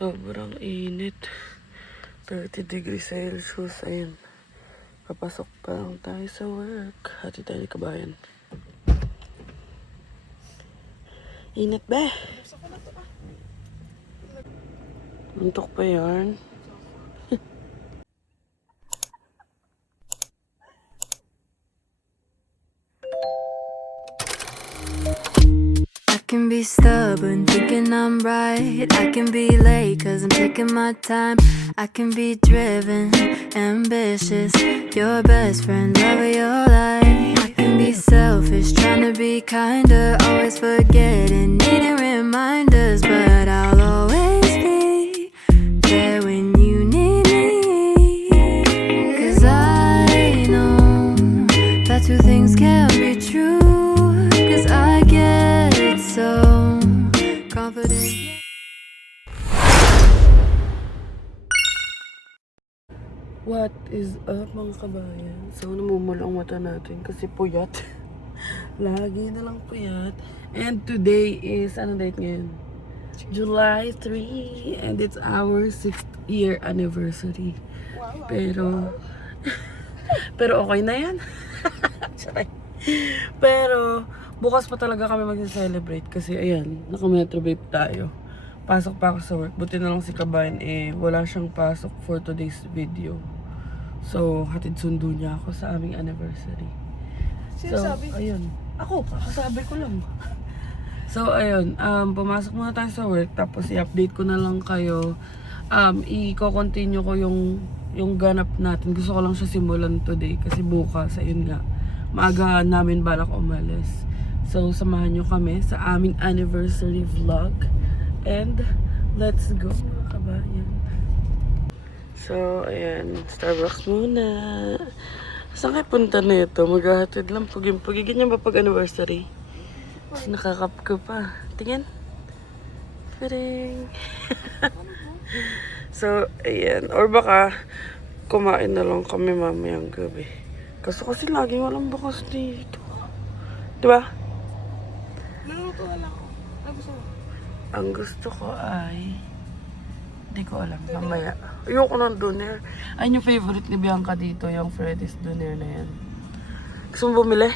Sobrang init. 30 degrees Celsius. Ayun. Papasok pa lang tayo sa work. Hati tayo ni kabayan. Init ba? Antok pa yan. I can be stubborn, thinking I'm right. I can be late, cause I'm taking my time. I can be driven, ambitious, your best friend, love of your life. I can be selfish, trying to be kinder, always forgetting, needing reminders. But I'll always be there when you need me. Cause I know that two things can't be true. Cause I get so confident. What is up mga kabayan? So namumula ang mata natin kasi puyat. Lagi na lang puyat. And today is, ano date ngayon? July 3 and it's our 6th year anniversary. Pero pero okay na yan. Pero bukas pa talaga kami mag-celebrate kasi ayan, naka-metro vape tayo. Pasok pa ako sa work. Buti na lang si Kabayan wala siyang pasok for today's video. So, hatid sundo niya ako sa aming anniversary. Sinasabi? So, ayun. Ako, kakasabi ko lang. So, ayun. Pumasok muna tayo sa work. Tapos, i-update ko na lang kayo. I-continue ko yung ganap natin. Gusto ko lang siya simulan today. Kasi bukas, ayun nga. Maaga namin balak umalis. So, samahan nyo kami sa aming anniversary vlog. And, let's go mga kabayan. So, ayan. Starbucks muna. Saan kayo punta na ito? Maghahatid lang. Puging-pugi. Ganyan ba pag anniversary? Nakakap ko pa. Tingin. Piring. So, ayan. Or baka, kumain na lang kami mamayang gabi. Kasi laging walang bukas dito. Diba? Luluto na lang ako. Ano gusto mo? Ang gusto ko ay... Hindi ko alam. Mamaya. Ayoko ng doner. Ay, yung favorite ni Bianca dito, yung Freddy's doner na yan. Gusto mo bumili?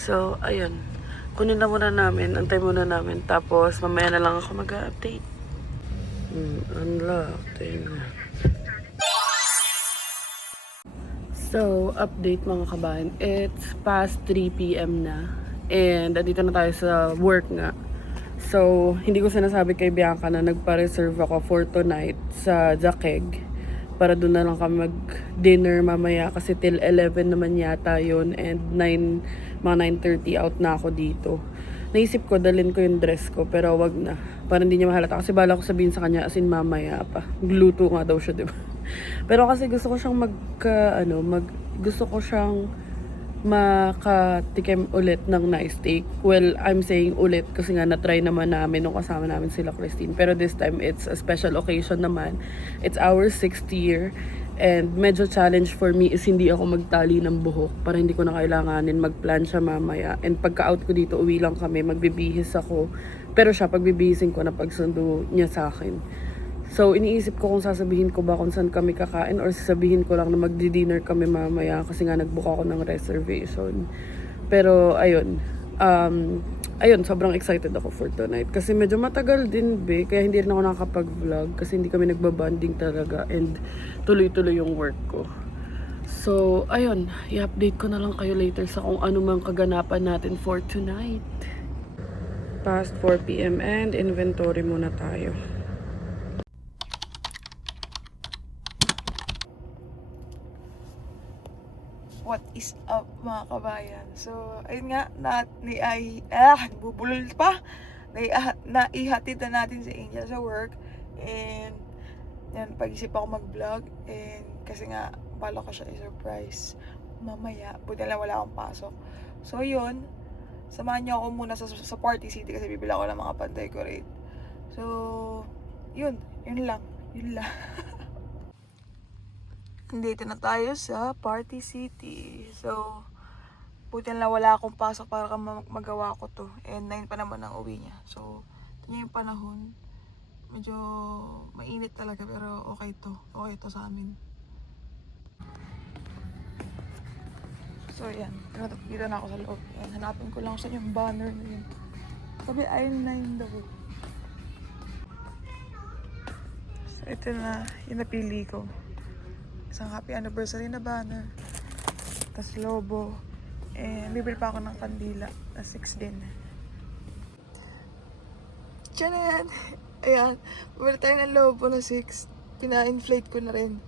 So, ayun. Kunin na muna namin. Antay muna namin. Tapos, mamaya na lang ako mag-update. Unlock. Tingnan. So, update mga kabayan. It's past 3 p.m. na. And, andito na tayo sa work nga. So, hindi ko sinasabi kay Bianca na nagpa-reserve ako for tonight sa Jakeg. Para doon na lang kami mag-dinner mamaya kasi till 11 naman yata yun. And mga 9:30 out na ako dito. Naisip ko, dalhin ko yung dress ko pero wag na. Para hindi niya mahalata. Kasi bala ko sabihin sa kanya as in mamaya pa. Gluto nga daw siya, diba? Pero kasi gusto ko siyang gusto ko siyang makatikim ulit ng nice steak. Well, I'm saying ulit kasi nga na-try naman namin nung kasama namin sila Christine. Pero this time, it's a special occasion naman. It's our 6th year. And medyo challenge for me is hindi ako magtali ng buhok para hindi ko na kailanganin mag-plan siya mamaya. And pagka-out ko dito, uwi lang kami, magbibihis ako. Pero siya, pagbibihisin ko na pagsundo niya sa akin. So, iniisip ko kung sasabihin ko ba kung saan kami kakain or sasabihin ko lang na magdi-dinner kami mamaya kasi nga nag-book ako ng reservation. Pero, ayun. Sobrang excited ako for tonight. Kasi medyo matagal din, kaya hindi rin ako nakakapag-vlog kasi hindi kami nagbabanding talaga and tuloy-tuloy yung work ko. So, ayun. I-update ko na lang kayo later sa kung ano mang kaganapan natin for tonight. Past 4 p.m. and inventory muna tayo. What is up mga kabayan? So, ayun nga, bubulol pa. Naihatid na natin si Angel sa work. And, yan, pag-isip ako mag-vlog. And, kasi nga, bala ko siya i-surprise mamaya. Buti lang wala akong pasok. So, yun. Samahan niyo ako muna sa Party City kasi bibila ko ng mga pan-decorate. So, yun. Yun lang. Nandito na tayo sa Party City. So, buti na wala akong pasok para magawa ko to. And 9 pa naman ang uwi niya. So, ito niya yung panahon. Medyo mainit talaga pero okay to. Okay to sa amin. So yan, dito na ako sa loob. Yan, hanapin ko lang saan yung banner na yun. Sabi I-9 daw. So ito na, yung napili ko. Isang happy anniversary na banner. Tapos lobo. And bibili pa ako ng kandila na 6 din. Tiyanan! Ayan, bumili tayo ng lobo na 6. Pina-inflate ko na rin.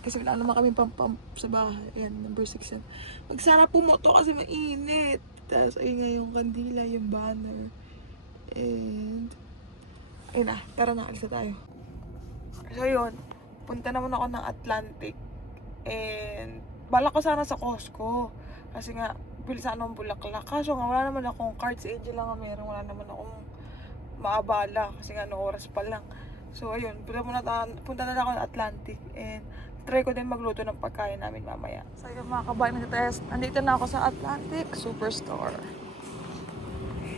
Kasi wala naman kami pump sa bahay. Ayan, number 6 yan. Magsara pumoto kasi mainit. Tapos ayun nga yung kandila, yung banner. And ayun na, tara na, alis na tayo. So yun, punta naman ako ng Atlantic. And bala ko sana sa Costco. Kasi nga, bili sana akong bulaklak. Kaso nga, wala naman akong cards. Angel lang ang meron. Wala naman akong maabala. Kasi nga, no oras pa lang. So ayun, punta na ako ng Atlantic. And try ko din magluto ng pagkain namin mamaya. So yun mga kabayan ng test, nandito na ako sa Atlantic Superstore.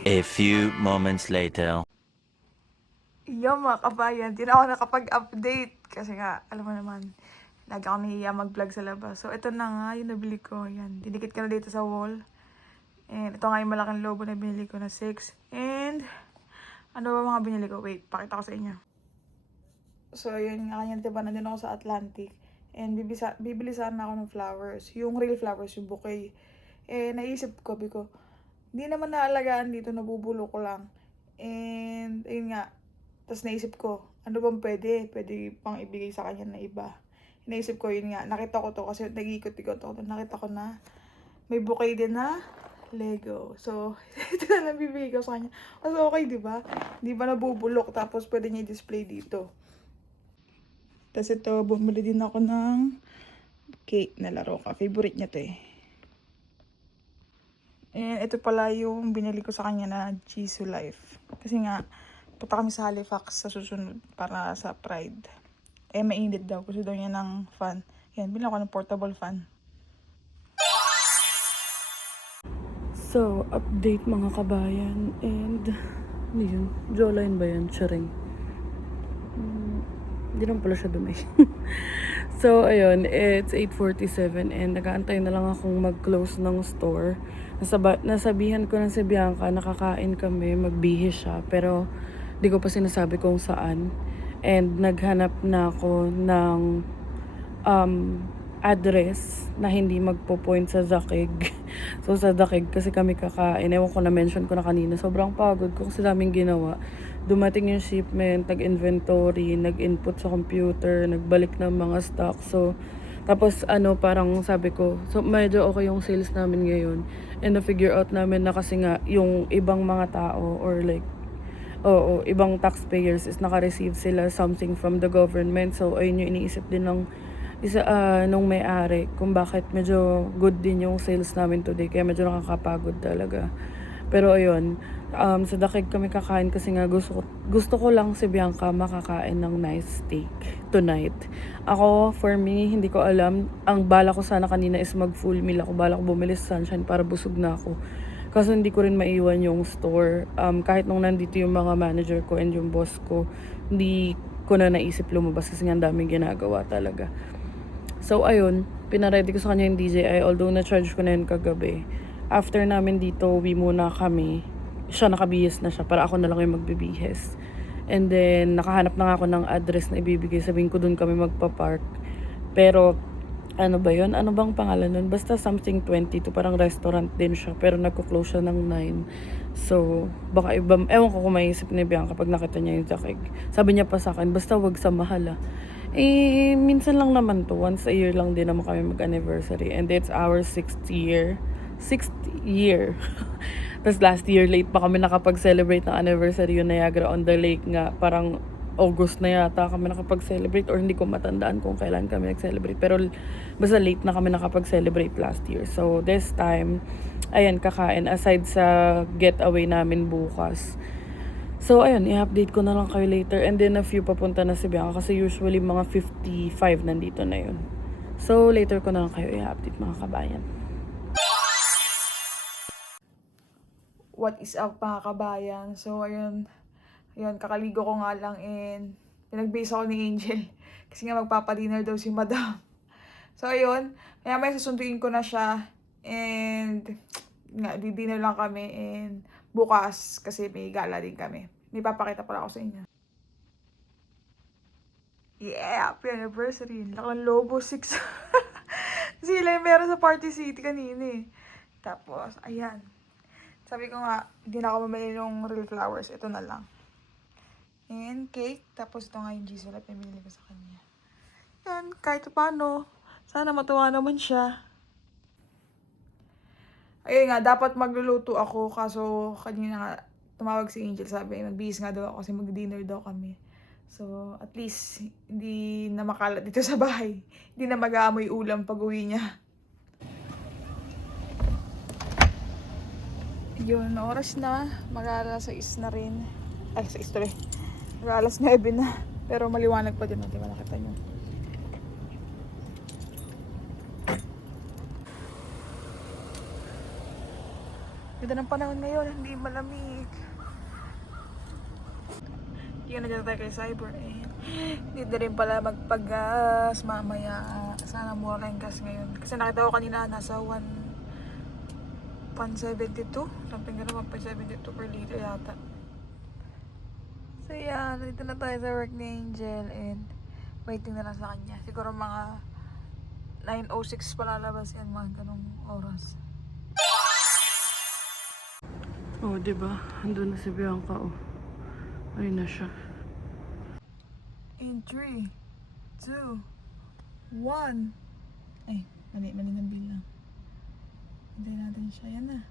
A few moments later. Yo mga kabayan, di na ako nakapag-update. Kasi nga, alam mo naman, lagi ako nahihiya mag-vlog sa labas. So ito na nga yung nabili ko. Yan, dinikit ko na dito sa wall. And ito nga yung malaking logo na binili ko na 6. And ano ba mga binili ko? Wait, pakita ko sa inyo. So yun nga kanya, diba, nandun ako sa Atlantic. And bibili sana ako ng flowers. Yung real flowers, yung bouquet. Eh, naisip ko, hindi naman naalagaan dito, nabubulo ko lang. And, ayun nga. Tapos naisip ko, ano bang pwede? Pwede pang ibigay sa kanya na iba. Naisip ko, yun nga. Nakita ko to kasi nag-ikot-ikot ako. Nakita ko na may bouquet din na Lego. So, ito na lang bibigay ko sa kanya. Mas okay, di ba? Di ba nabubulok? Tapos pwede niya i-display dito. Tapos ito, bumili din ako ng cake na laro ka. Favorite niya to eh. And ito pala yung binili ko sa kanya na Jisoo Life. Kasi nga, punta kami sa Halifax sa susunod para sa Pride. Eh, mainit daw. Gusto daw niya ng fan. Yan, bilhin ako ng portable fan. So, update mga kabayan. And, ano yun? Jawline ba yan? Charing. Hindi naman pala siya dumi. So, ayun. It's 8:47 and nag-aantay na lang akong mag-close ng store. Nasabihan ko na si Bianca, nakakain kami, magbihis siya. Pero, di ko pa sinasabi kung saan. And, naghanap na ako ng address na hindi magpo-point sa Zakig. So, sa Zakig kasi kami kakain. Ewan ko na-mention ko na kanina. Sobrang pagod ko kasi daming ginawa. Dumating yung shipment, nag-inventory, nag-input sa computer, nagbalik ng mga stock. So, tapos parang sabi ko, so medyo okay yung sales namin ngayon. And na-figure out namin na kasi nga yung ibang mga tao or like, ibang taxpayers is naka-receive sila something from the government. So, ayun yung iniisip din ng nung may-ari kung bakit medyo good din yung sales namin today. Kaya medyo nakakapagod talaga. Pero ayun, sa Dakig kami kakain kasi nga gusto ko lang si Bianca makakain ng nice steak tonight. Ako, for me, hindi ko alam. Ang bala ko sana kanina is mag full meal ako. Bala ko bumili sa Sunshine para busog na ako. Kasi hindi ko rin maiwan yung store. Kahit nung nandito yung mga manager ko and yung boss ko, hindi ko na naisip lumabas kasi nga daming ginagawa talaga. So, ayun, pinaready ko sa kanya yung DJI, although na-charge ko na yun kagabi. After namin dito, uwi muna kami. Siya nakabihis na siya, para ako na lang yung magbibihis. And then, nakahanap na nga ako ng address na ibibigay. Sabihin ko dun kami magpa-park. Pero, ano ba yun? Ano bang pangalan nun? Basta something 22, parang restaurant din siya. Pero nagko-close siya ng 9. So, baka iba, ewan ko kung maisip ni Bianca kapag nakita niya yung Zakig. Sabi niya pa sa akin, basta wag sa mahal. Eh, minsan lang naman to. Once a year lang din naman kami mag-anniversary. And it's our 6th year. 6th year. Tapos last year, late pa kami nakapag-celebrate ng anniversary yung Niagara on the Lake nga. Parang August na yata kami nakapag-celebrate or hindi ko matandaan kung kailan kami nag-celebrate. Pero basta late na kami nakapag-celebrate last year. So this time, ayan, kakain. Aside sa getaway namin bukas. So, ayun, i-update ko na lang kayo later. And then, a few papunta na si Bianca kasi usually mga 55 nandito na yun. So, later ko na lang kayo i-update mga kabayan. What is up mga kabayan? So, ayun, Ayun, kakaligo ko nga lang and pinag-base ako ni Angel. Kasi nga magpapadinner daw si Madam. So, ayun. Kaya may susunduin ko na siya. And, nga, di-dinner lang kami. And, bukas, kasi may gala din kami. May papakita pala ako sa inyo. Yeah! Happy anniversary. Lakang Lobo 6. Sila yung meron sa Party City kanina eh. Tapos, ayan. Sabi ko nga, hindi na ako mamili ng real flowers. Ito na lang. And cake. Tapos ito nga yung G-Solap na binili ko sa kanya. Yan, kahit paano. Sana matuwa naman siya. Ayun nga, dapat magluluto ako. Kaso kanina nga, tumawag si Angel. Sabi, magbihis nga daw ako kasi mag-dinner daw kami. So, at least, hindi na makalat dito sa bahay. Hindi na mag-aamoy ulam pag uwi niya. Yun, oras na. Mag-aalas 6 na rin. Ay, 6 tuloy. Mag-aalas 9 na. Pero maliwanag pa din. Hindi ba nakita nyo? Ganda ng panahon ngayon. Hindi malamig. Hindi na dyan tayo kay Cyber. Hindi na rin pala magpag-gas mamaya. Sana mura lang gas ngayon. Kasi nakita ko kanina nasa 172. Something gano'n, 1.72 per liter yata. So yeah, nandito na tayo sa work ni Angel and waiting na lang sa kanya. Siguro mga 9:06 palalabas yan, mga ganong oras. Oh, diba? Andun na si Bianca, oh. Ayun na siya. In 3, 2, 1. Ay, mali ng bilang. Hintayin natin siya. Ayan na.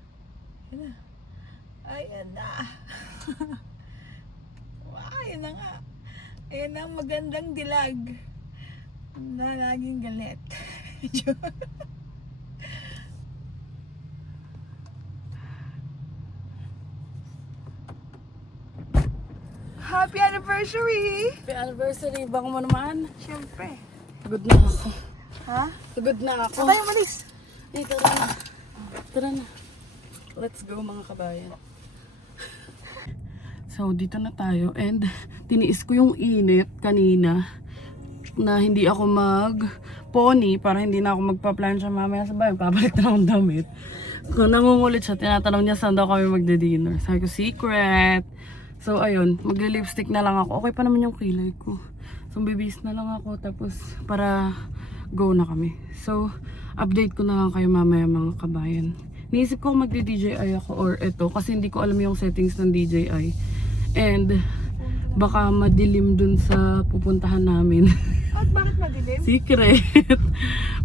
Ayan na. Ayan na. Wow, ayan na nga. Ayan na ang magandang dilag na laging galit. Happy anniversary! Happy anniversary, bang mo naman? Siyempre. Pagod na ako. Ha? Pagod na ako. Saan tayo malis? Ay, tara na. Tara na. Let's go mga kabayan. So, dito na tayo. And, tiniis ko yung init kanina na hindi ako mag-pony para hindi na ako magpa-plancha mamaya sa bahay. Papalit na akong damit. Kung nangungulit siya, tinatanong niya saan daw kami magde-dinner. Sabi ko, secret! So, ayun. Magle-lipstick na lang ako. Okay pa naman yung kilay ko. So, bibis na lang ako. Tapos, para go na kami. So, update ko na lang kayo mamaya mga kabayan. Niisip ko magdi-DJI ako or eto kasi hindi ko alam yung settings ng DJI. And baka madilim dun sa pupuntahan namin. At bakit madilim? Secret.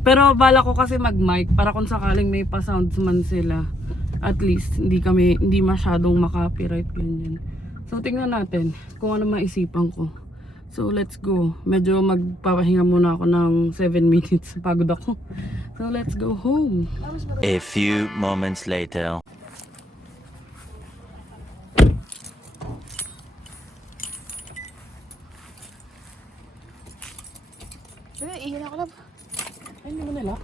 Pero bala ko kasi mag-mic para kung sakaling may pa-sounds man sila. At least hindi masyadong maka-copyright ganyan. So tingnan natin kung ano maisipan ko. So let's go. Medyo magpapahinga muna ako ng 7 minutes. Pagod ako. So let's go home. A few moments later. Ihin ako lang. Ay, hindi mo nila.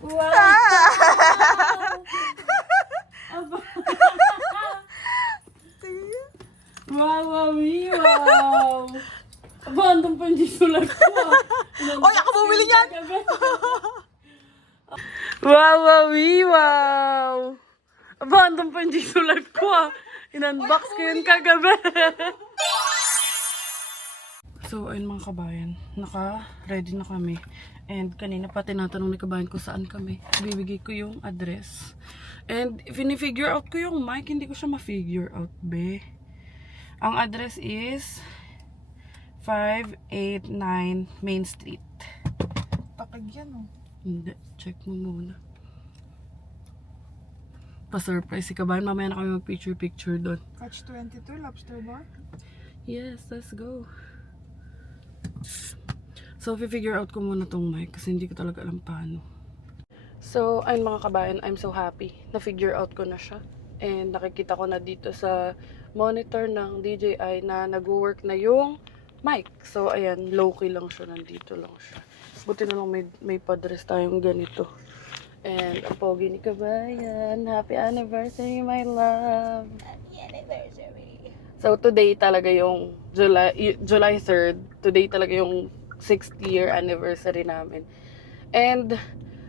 Wow! Wow! Wow! Aba, andun pa yung G-Solap ko ah. Oy, ako bumili niyan! Wow! Aba, andun pa yung G-Solap ko ah. In-unbox ko yun kagabi. So, ayun mga kabayan. Naka-ready na kami. And kanina pa tinatanong ni kabayan ko saan kami. Bibigay ko yung address. And figure out ko yung mic, hindi ko siya ma-figure out, be. Ang address is 589 Main Street. Takag yan oh. Hindi. Check mo muna. Pa-surprise si kabayan. Mamaya na kami mag-picture doon. Catch 22, lobster bar. Yes, let's go. So, figure out ko muna tong mic kasi hindi ko talaga alam paano. So, ayun mga kabayan, I'm so happy. Na-figure out ko na siya. And nakikita ko na dito sa monitor ng DJI na nag-work na yung mic. So, ayan, low-key lang siya. Nandito lang siya. Buti na lang may padres tayong ganito. And ang pogi ni kabayan. Happy anniversary, my love! Happy anniversary! So today talaga yung July 3rd, today talaga yung 6th year anniversary namin. And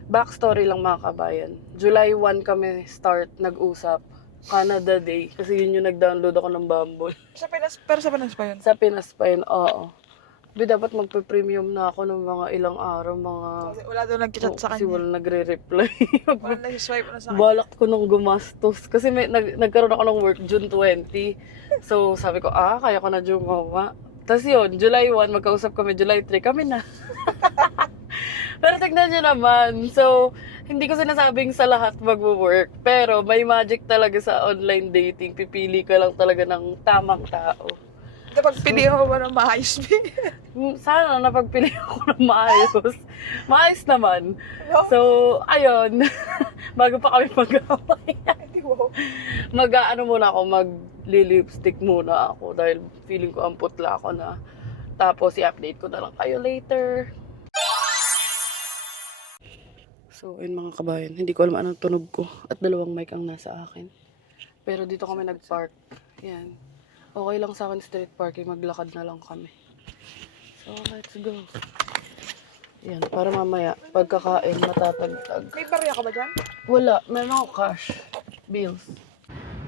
backstory lang mga kabayan, July 1 kami start nag-usap, Canada Day, kasi yun yung nag-download ako ng Bumble. Pero sa Pinas pa yun? Sa Pinas pa yun, oo. Dapat magpe-premium na ako ng mga ilang araw, mga... Kasi wala daw nag-chat sa Kasi kanya. wala nagre-reply. Wala nag-swipe na sa kanya. Balak ko nung gumastos. Kasi nagkaroon ako ng work June 20. So sabi ko, kaya ko na jumawa. Tapos yun, July 1, magkausap kami, July 3, kami na. Pero tignan nyo naman. So, hindi ko sinasabing sa lahat mag-work. Pero may magic talaga sa online dating. Pipili ka lang talaga ng tamang tao. Napagpilihan ko ba ng maayos? Sana napagpili ako ng maayos. Maayos naman. No? So, ayun. Bago pa kami mag-away. Wow. Mag-ano muna ako, mag-lipstick muna ako dahil feeling ko ang putla ako na. Tapos i-update ko na lang kayo later. So, ayun mga kabayan, hindi ko alam anong tunog ko at dalawang mic ang nasa akin. Pero dito kami nag-park. Yan. Okay lang sa akin street parking, maglakad na lang kami. So, let's go. Yan, para mamaya, pagkakain, matatagtag. May barya ka ba dyan? Wala, meron ako cash. Bills.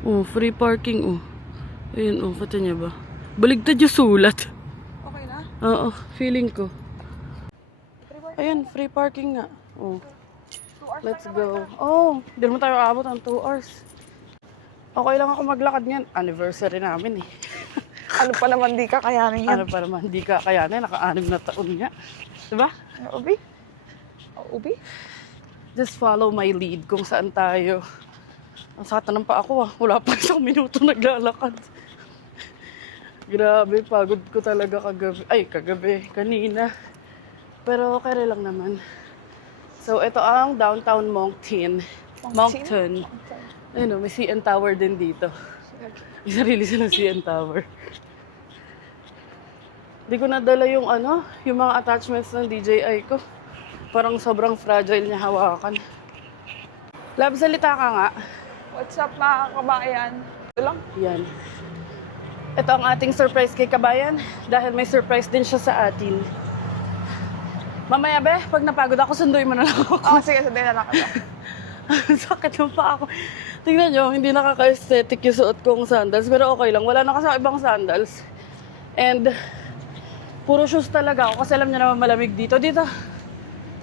Oh, free parking, oh. Ayun, oh, kata niya ba? Baligtad yung sulat. Okay na? Oo, feeling ko. Ayan, free parking nga. Oh. 2 hours Let's go. Oh, hindi naman tayo aabot ng 2 hours. Okay lang ako maglakad niyan. Anniversary namin eh. Ano pa naman di kakayanin yan? Ano pa naman, hindi ka kayanin. Naka-6 na taon nga. Diba? Ubi? Ubi? Just follow my lead kung saan tayo. Ang satan pa ako Wala pa 1 minuto naglalakad. Grabe, pagod ko talaga kagabi. Ay, kagabi. Kanina. Pero okay lang naman. So, ito ang downtown Moncton. Moncton. Ayun, may CN Tower din dito. May sarili silang CN Tower. Hindi ko nadala yung yung mga attachments ng DJI ko. Parang sobrang fragile niya hawakan. Lab, salita ka nga. What's up mga kabayan? Ito lang. Yan. Ito ang ating surprise kay Kabayan dahil may surprise din siya sa atin. Mamaya be, pag napagod ako, sunduin mo na lang ako. Sige, sabihin na lang ako. Sakit ng paa ako. Tingnan nyo, hindi nakaka-aesthetic yung suot kong sandals. Pero okay lang, wala na kasi ako ibang sandals. And, puro shoes talaga ako kasi alam nyo naman malamig dito. Dito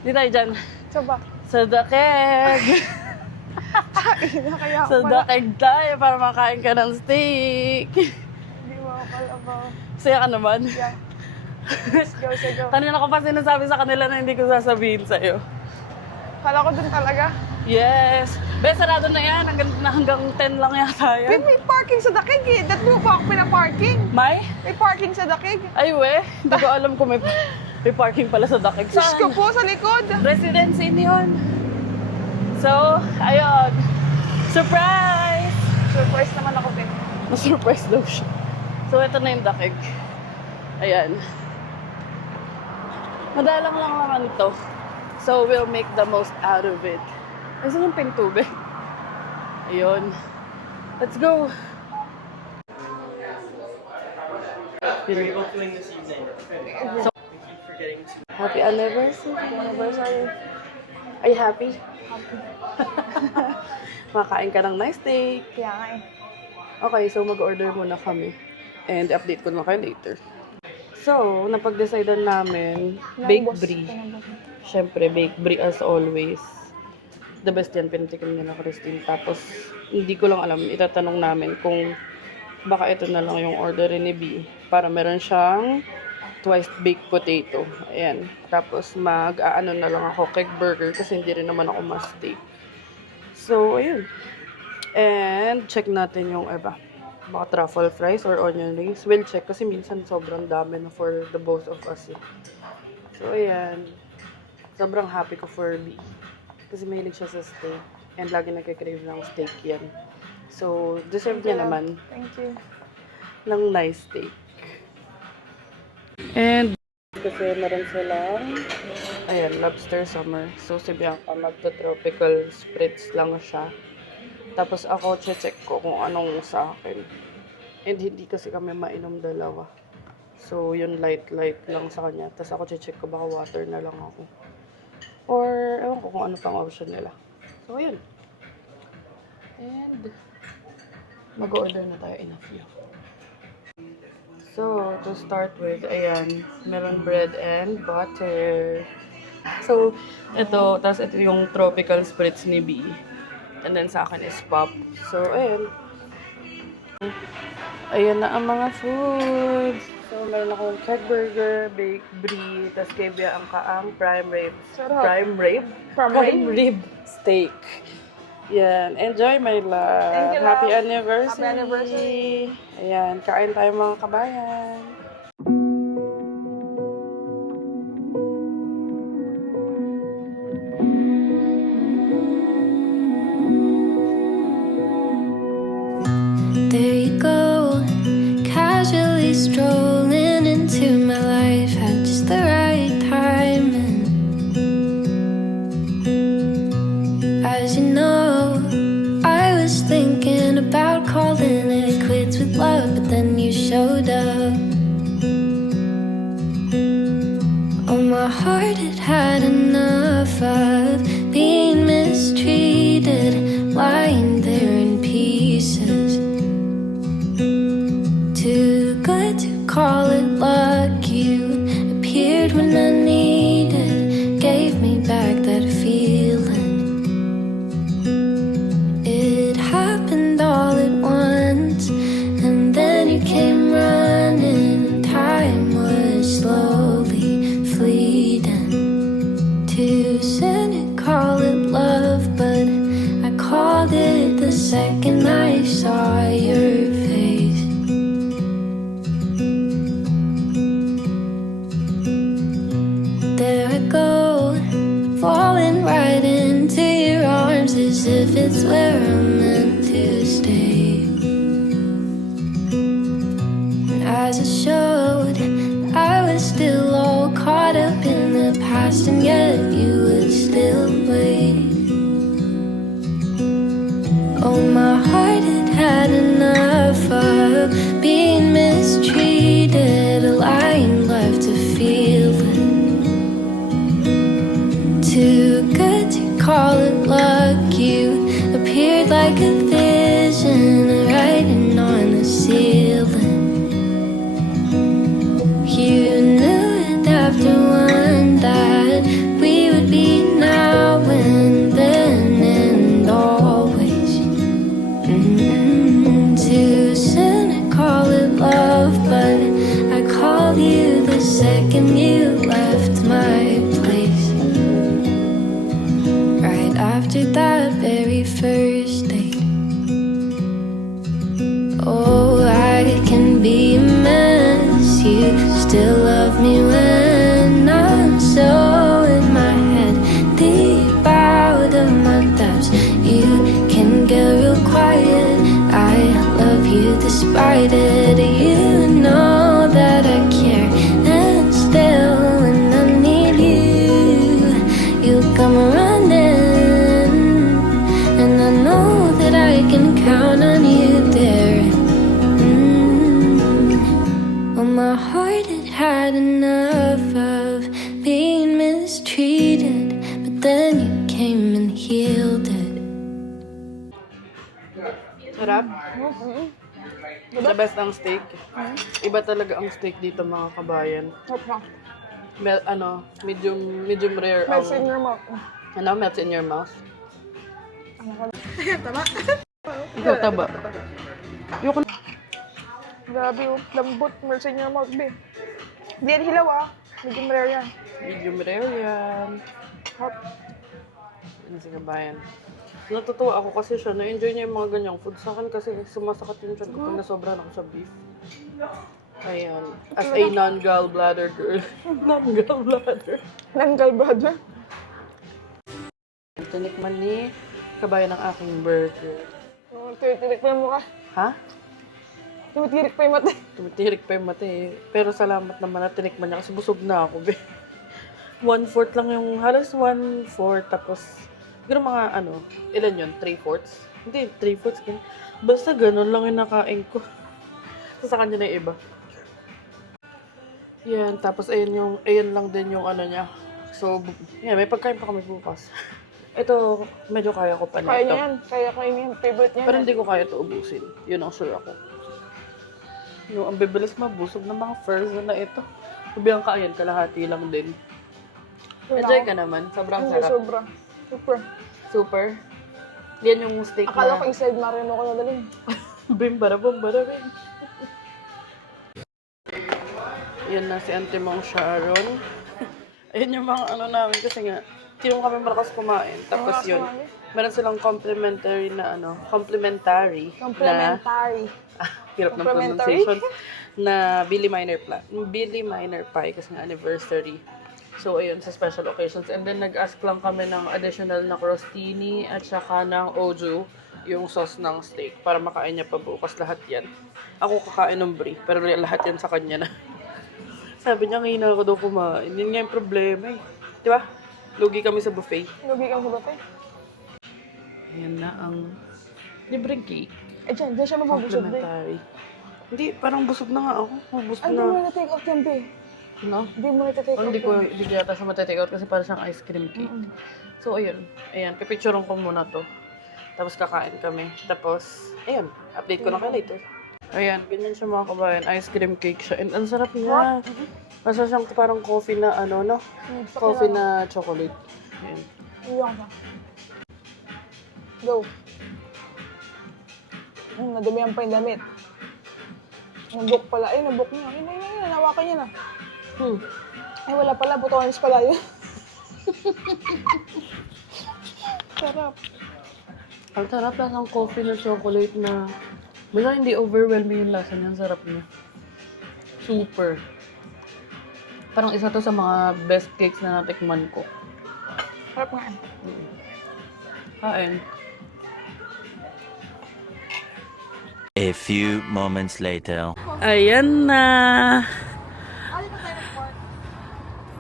tayo dyan. So ba? Sa dakeg. Kaya Sa ako pala. dakeg tayo para makain ka ng steak. Hindi mo ako kalabaw. Saya ka naman. Yeah. Let's go, go. Kanina ko pa sinasabi sa kanila na hindi ko sasabihin sa'yo. Kala ko dun talaga. Yes. Be, sarado na yan. Hanggang 10 lang yata yan. May parking sa Dakig eh. Dati mo pa ako pinaparking. May? May parking sa Dakig. Ay, we. Hindi ko alam kung may parking pala sa dakeg. Diyos ko po, sa likod. Residence Inn yun. So, ayun. Surprise! Surprise naman ako din. Na-surprise daw siya. So, ito na yung dakeg. Ayan. Madalang lang naman ito. So, we'll make the most out of it. Kasi yung pintube. Ayun. Let's go! We're both doing this evening. So, We keep forgetting to. happy anniversary! Are you happy? Makain ka ng nice steak. Kaya nga eh. Okay, so mag-order muna kami. And update ko na kayo later. So, napag-decidean namin, baked brie. Siyempre, baked brie as always. The best yan, pinatikim niya na Christine. Tapos, hindi ko lang alam, itatanong namin kung baka ito na lang yung order ni B. Para meron siyang twice baked potato. Ayan. Tapos, mag-aano na lang ako, cake burger, kasi hindi rin naman ako mas-steak. So, ayun. And, check natin yung iba. Baka truffle fries or onion rings. We'll check kasi minsan sobrang dami na for the both of us. So, ayan. Sobrang happy ko for B. Kasi mahilig siya sa steak. And lagi nagkikrave ng steak yan. So, deserve niya naman Thank you. ng nice steak. And, kasi meron silang, ayan, lobster summer. So, si Bianca magta-tropical spritz lang siya. Tapos ako, check ko kung anong sa akin. And hindi kasi kami mainom dalawa. So, yun light lang sa kanya. Tapos ako check ko baka water na lang ako. Or, ewan ko kung ano pang option nila. So, yun. And, mag-order na tayo in a few. So, to start with, ayan, meron bread and butter. So, ito, tapos ito yung tropical spritz ni B. And then sa akin is pop. So, ayan. Ayan na ang mga foods. So, meron akong keg burger, baked brie, tapos kay Bea ang kaang prime rib. Prime rib steak. Yan. Enjoy, my love. Thank you, love. Happy anniversary. Happy anniversary. Ayan. Kain tayo mga kabayan. There you go, casually strolling into my life at just the right time. And as you know, I was thinking about calling it quits with love, but then you showed up. Oh, my heart had had enough of being mistreated, lying there in pieces. Too good to call it luck. You appeared when I needed, gave me back that feeling. It happened all at once, and then you came running. Time was slowly fleeting. Too soon to call it love, but I called it the second I saw your face. There I go, falling right into your arms as if it's where I'm meant to stay. And as it showed, I was still all caught up in the past, and yet you would still wait. Oh, my heart had had enough of being mistreated, lying left to feel it. Too good to call it luck. You appeared like a vision, writing on the ceiling. You knew it after one that we would be now and then and always. Too soon to call it love, but I called you the second you left my place. Right after that very first date. Oh, I can be a mess. You still love me when I'm so in my head, deep out of my depths. You can get real quiet. I love you despite it. You know that I care, and still when I need you, you'll come running. And I know that I can count on you there. Well, my heart had had enough of being mistreated, but then you came and healed it. Sarap. The best ang steak. Iba talaga ang steak dito mga kabayan. Medium rare ang... Melts in your mouth. Ano? Melts in your mouth? Tama? Ikaw taba. Ayoko na. Grabe, oh. Lambot. Melts in your mouth, be. Hindi yan hilaw, ah. Medium rare yan. Medium rare yan. Hot. Yan si kabayan. Natutuwa ako kasi siya. Na-enjoy niya yung mga ganyang food. Sa akin kasi sumasakit yung tiyan ko pag nasobrahan ako sa beef. Ayan. As a non-gallbladder girl. Non-gallbladder. Nanggal, brother. Tinikman ni kabayan ng aking burger. Oh, tumitirik pa yung mukha. Ha? Tumitirik pa yung mata. Tumitirik pa yung mata eh. Pero salamat naman na tinikman niya kasi busog na ako. 1/4 lang yung, halos 1/4 tapos siguro mga ilan yun? 3/4? Hindi, 3/4. Basta ganun lang yung nakain ko. Sa kanya na yung iba. Yan, tapos ayun lang din yung ano niya. So, yan, may pagkain pa kami bukas. Ito, medyo kaya ko pa nito. Kaya niya yan. Kaya niya yan. Favorite niya Pero yan. hindi ko kaya ito ubusin. Yun ang sure ako. Yung ang bibilis mabusog ng mga first na ito. Sabihan ka, ayan, kalahati lang din. Enjoy ka naman. Sobrang Hindi, sarap. sobra. Super. Super. Yan yung steak Akala ko na... inside Mario ko nadalhin. Bimbara, bambara, bim. Yan na si Auntie Mong Sharon. Ayun yung mga ano namin kasi nga, hindi naman kami malakas kumain. Tapos Malakas yun, kumain? meron silang complimentary na ano, complimentary. Complementary. Hirap ng Complimentary? pronunciation. Na Billy Miner pie kasi nga anniversary. So, ayun, sa special occasions. And then, nag-ask lang kami ng additional na crostini at saka ng oju, yung sauce ng steak, para makain niya pa bukas lahat yan. Ako kakain ng brie, pero lahat yan sa kanya na. Sabi niya, ngayon ako daw kumain. Yun nga yung problema eh. Di ba? Lugi kami sa buffet. Lugi ka sa bate. Ayan na ang libreng cake. Eh, dyan siya mabubusog din. Complimentary. Hindi, parang busog na nga ako. Busog Ay, hindi mo na. na-take out yan, be. No? Hindi mo na-take out Hindi yan. ko yata siya matitake out kasi parang siyang ice cream cake. So, ayun. Ayan, pipicturean ko muna to. Tapos kakain kami. Tapos, ayun, update ko na kayo later. Ayan, ganyan siya mga kabayan. Ice cream cake siya. And ang sarap niya. Nasa siyang parang coffee na ano, no? Coffee na chocolate. Ayan. Iyan ka. Go. Nadumihan pa yung damit. Nabuk pala. Ay, nabuk niya. Ayun, nawakan niya na. Ay, wala pala. Butones pala yun. Sarap. Ang sarap lang ng coffee na chocolate na basta hindi overwhelming yung lasa niya. Ang sarap niya. Super. Parang isa to sa mga best cakes na natikman ko. Sarap nga. Kain. A few moments later. Ayan na.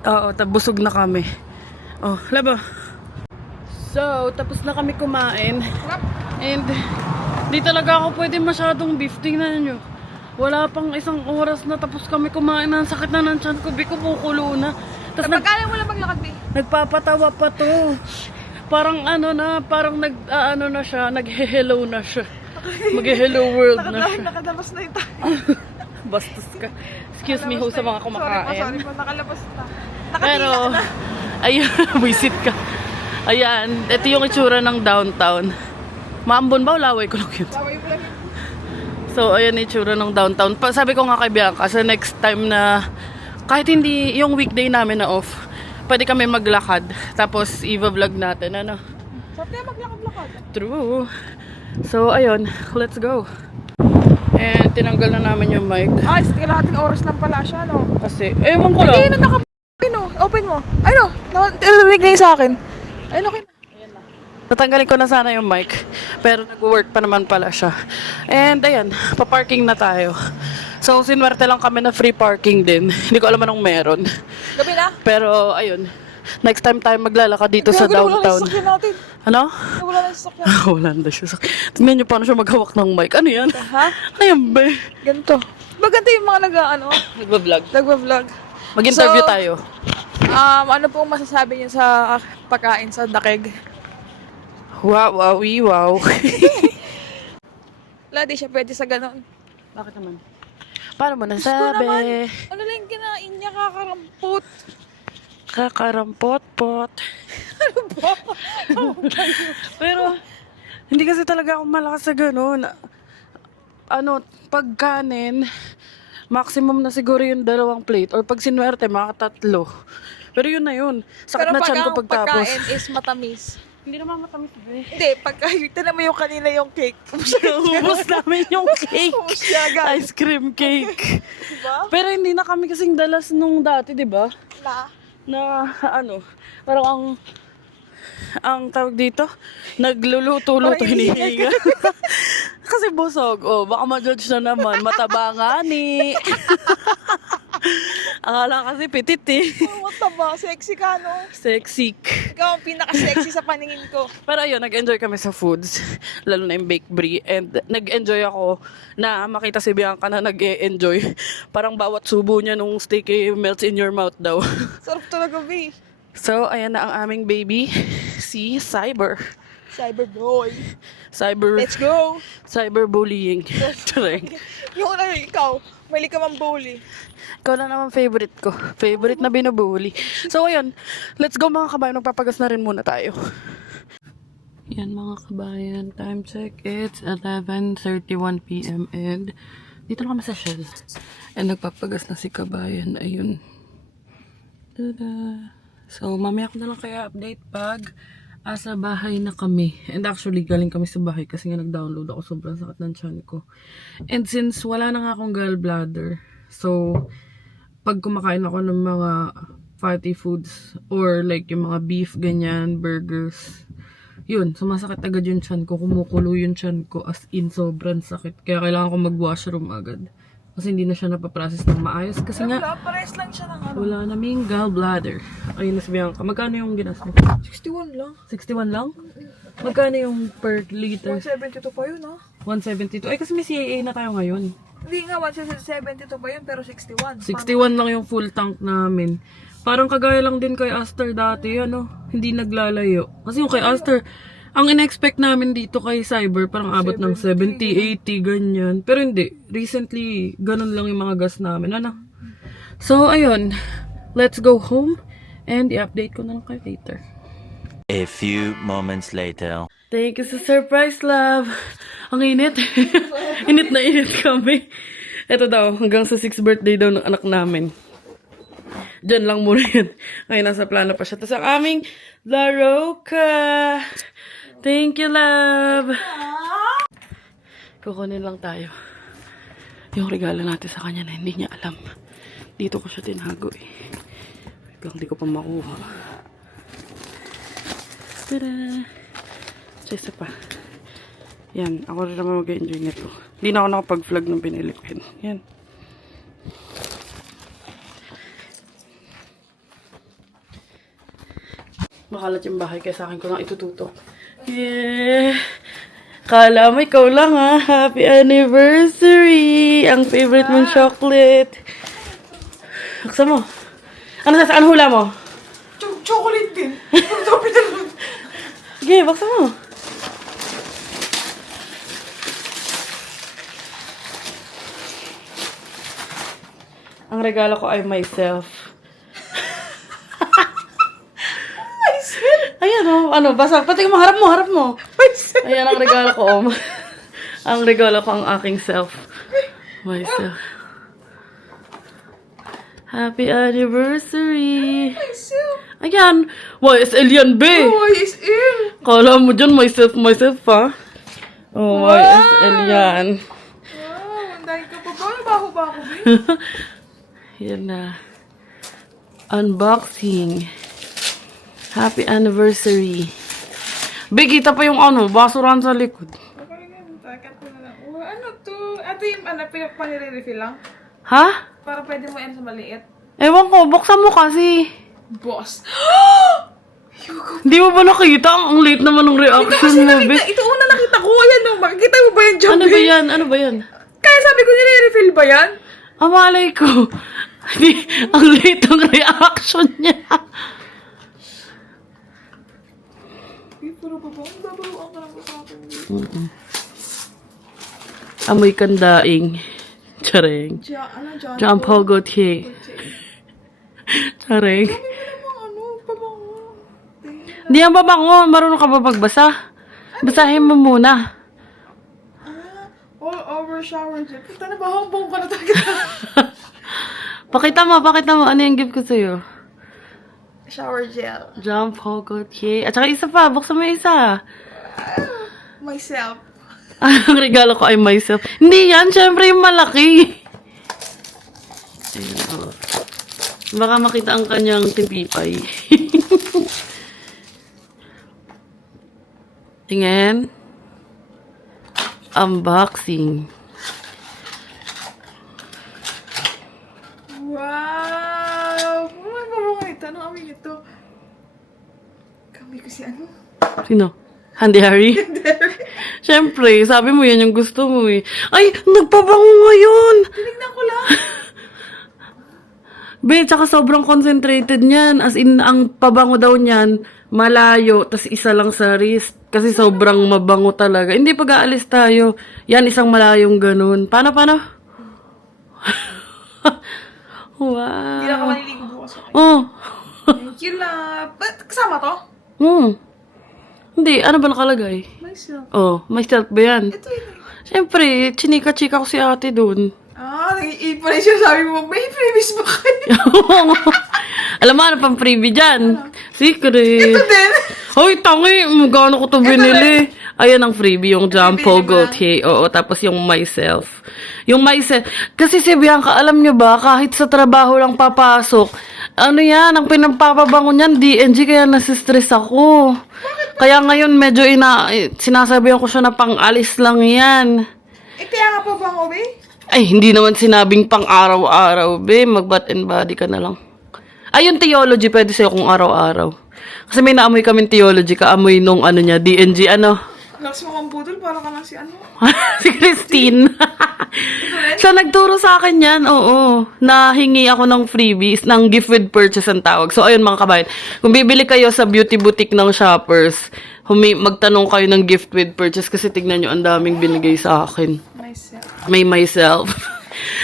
Oo, busog na kami. Oh, labo. So, tapos na kami kumain. And, di talaga ako pwede masyadong beef. Tingnan nyo. Wala pang isang oras na tapos kami kumain. Ang sakit na ng tiyan ko. Kumukulo na. Tapos Pagkala mo lang maglakad, be. nagpapatawa pa to. Parang ano na, parang ano na siya, nag-hello na siya. Mag-hello world na siya. Nakadabas na ito. Bastos ka. Excuse me ho sa mga kumakain. Sorry po, nakalabas na. Pero, ayun, visit ka. Ayan, ito yung itsura ng downtown. Maambon ba o laway ko lang yun? Taway mo lang yun. So, ayan yung itsura ng downtown. Sabi ko nga kay Bianca, sa next time na, kahit hindi yung weekday namin na off, pwede kami maglakad. Tapos, i-vlog natin, ano? Sarap na maglakad-lakad. True. So, ayun, let's go. And, tinanggal na namin yung mic. Ah, kalahating oras lang pala siya, no? Kasi, ewan ko lang. Hindi na open mo. Ay, no. Narinig na yung sa akin. Ay, okay na. Natanggalin ko na sana yung mic. Pero nag-work pa naman pala siya. And ayan, paparking na tayo. So, sinwerte lang kami na free parking din. Hindi ko alam anong meron. Gabi na. Pero ayun, next time tayo maglalakad dito sa downtown. Wala na yung natin. Ano? Wala na yung sasakyan. Wala na siya. Tingnan niyo paano siya maghawak ng mic. Ano yan? Ha? Ayan ba? Ganito. Maganda yung mga Nagbablog. nagwa-vlog. Mag-interview So, tayo. Ano pong masasabi niyo sa pagkain sa Dakeg? Wow, wow, wow. Wala, di siya pwede sa ganon. Bakit naman? Paano mo Gusto nasabi? naman. Ano lang yung kinain niya, kakarampot. Kakarampot-pot. Pero, hindi kasi talaga ako malakas sa ganun. Ano, pag kanin, maximum na siguro yung 2 plate. Or pag sinwerte, mga 3. Pero yun na yun. Sakit na tiyan ko pagtapos. pagkain is matamis. Hindi naman matamis ba eh. Hindi, pagkain mo yung kanina yung cake. Ubus namin yung cake. Ubus siya agad. Ice cream cake. Diba? Pero hindi na kami kasing dalas nung dati, di ba? Na? Na ano, parang ang tawag dito, nagluluto-luto, Parang hinihinga. Kasi busog. Oh, baka ma-judge na naman. Mataba nga ni. Akala kasi petit eh. Oh, what ba? Sexy ka, no? Sexy. Ikaw ang pinaka-sexy sa paningin ko. Pero ayun, nag-enjoy kami sa foods, lalo na yung baked brie. And nag-enjoy ako na makita si Bianca na nag-enjoy. Parang bawat subo niya nung steak melts in your mouth daw. Sarap talaga, B. So, ayan na ang aming baby, si Cyber. Cyberboy. Cyber, Let's go. cyberbullying. Turing. Yung ano, ikaw, mali ka mang bully. Ikaw na naman favorite ko. Favorite na binubuli. So, ayun. Let's go mga kabayan. Magpapagas na rin muna tayo. Yan mga kabayan. Time check. It's 11:31 p.m. And dito na kami sa Shell. And nagpapagas na si kabayan. Ayun. Tada! So, mamaya ko na lang kaya update pag sa bahay na kami. And actually, galing kami sa bahay kasi nga nag-download ako. Sobrang sakit ng tiyan ko. And since wala na nga akong gallbladder, so, pag kumakain ako ng mga fatty foods or like yung mga beef, ganyan, burgers, yun, sumasakit agad yung tiyan ko. Kumukulo yung tiyan ko as in sobrang sakit. Kaya kailangan ko mag-washroom agad. Kasi hindi na siya napaprocess ng maayos. Kasi nga, Wala, pares lang siya ng ano. wala naming gallbladder. Ayun, nasabihan ka. Magkano yung ginas mo? 61 lang. 61 lang? Magkano yung per liter? 172 pa yun, ha? 172. Ay, kasi may CAA na tayo ngayon. Hindi nga, 172 pa yun, pero 61. 61 lang yung full tank namin. Parang kagaya lang din kay Aster dati, ano, hindi naglalayo. Kasi yung kay Aster, ang in-expect namin dito kay Cyber, parang abot ng 70, 80, ganyan. Pero hindi. Recently, ganun lang yung mga gas namin, ano. So, ayun. Let's go home. And i-update ko na lang kayo later. A few moments later. Thank you sa surprise, love. Ang init. Init na init kami. Ito daw, hanggang sa 6th birthday daw ng anak namin. Diyan lang muna yun. Ngayon, nasa plano pa siya. Tapos ang aming La Roca. Thank you, love. Kukunin lang tayo. Yung regalo natin sa kanya na hindi niya alam. Dito ko siya tinago eh. Wait lang, hindi ko pa makuha. Tada! So, isa pa. Yan, ako rin naman mag-enjoy nito. Hindi na ako nakapag-vlog ng pinili ko yun. Yan. Makalat yung bahay kaya sa akin ko lang itututok. Yeah! Kala mo ikaw lang ha. Happy anniversary! Ang favorite mong chocolate. Buksan mo. Ano saan hula mo? Chocolate din. Sige, buksan mo. Ang regalo ko ay myself. Ayan o, ano, basa, pati mo, harap mo. Ayan ang regalo ko, Ang regalo ko ang aking self. Myself. Happy anniversary! Ayan! YSL yan, be! Oh, is ill. Kala mo dyan, myself, ha? Oh, YSL yan. Wow, ang dahil ka pa ba? Baho-baho, B. Yan na. Unboxing. Happy anniversary. Be, kita pa yung ano, basurahan sa likod. Ano to? Ito yung panire-refill lang? Ha? Para pwede mo sa maliit. Ewan ko, buksan mo kasi. Boss. Di mo ba nakita? Ang late naman ng reaction mo, be. Ito una nakita ko. Ayan no, makikita mo ba yung jump? Ano ba yan? Ano ba yan? Kaya sabi ko nire-refill ba yan? Amalay ko. Di, ang late ng reaction niya. Pero pa ba? Babaluan ka lang sa akin. Amoy kandaing. Tsareng. Ano dyan? Jean Paul Gaultier. Tsareng. Pabango. Di ang babango. Marunong ka ba magbasa? Basahin mo muna. All over shower gel. Punta na ba? Hambong ka na talaga. Pakita mo. Ano yung gift ko sa'yo? Shower gel. Jean Paul Gaultier. At saka isa pa. Buksan mo yung isa. Myself. Ang regalo ko ay myself. Hindi yan. Siyempre yung malaki. Ayun, oh. Baka makita ang kanyang tipipay. Tingin. Unboxing. Wow! Ano ba mga ito? Anong amin ito? Uy, kasi ano? Sino? Handy Harry? Siyempre, sabi mo yan yung gusto mo eh. Ay, nagpabango ngayon! Tinignan ko lang. Be, tsaka sobrang concentrated niyan. As in, ang pabango daw niyan, malayo, tas isa lang sa wrist. Kasi sobrang mabango talaga. Hindi, pag-aalis tayo. Yan, isang malayong ganun. Paano? Wow. Hindi na ako maliligo bukas. Oh. Thank you, love. Ba't kasama to? Hindi, ano ba nakalagay? Myself. Oh, myself ba yan? Ito yun. Siyempre, chinika-chika ko si ate dun. Nag-i-eat pa rin siya. Sabi mo, may freebies ba kayo? Alam mo, ano pang freebie dyan? Secret. Ito din. Hoy, tangi, magkano ko ito binili? Ayan ang freebie, yung Jumpo Bibili mo Goat Hey. Oo, tapos yung myself. Yung myself. Kasi si Bianca, alam nyo ba, kahit sa trabaho lang papasok, ano yan, ang pinapapabango niyan, DNG, kaya nasistress ako. Kaya ngayon, medyo sinasabihan ko siya na pang-alis lang yan. Kaya nga pa bang, Obe? Ay, hindi naman sinabing pang araw-araw, be. Mag-bath and body ka na lang. Ay, yung theology, pwede sa'yo kung araw-araw. Kasi may naamoy kaming theology, kaamoy nung ano niya, DNG, ano? Lakas mo kang pudol, para ka lang si ano. Si Christine. Siya nagturo sa akin yan, oo. Nahingi ako ng freebies, ng gift with purchase ang tawag. So, ayun mga kabayan. Kung bibili kayo sa beauty boutique ng Shoppers, magtanong kayo ng gift with purchase kasi tignan nyo, ang daming binigay sa akin. Myself. May myself.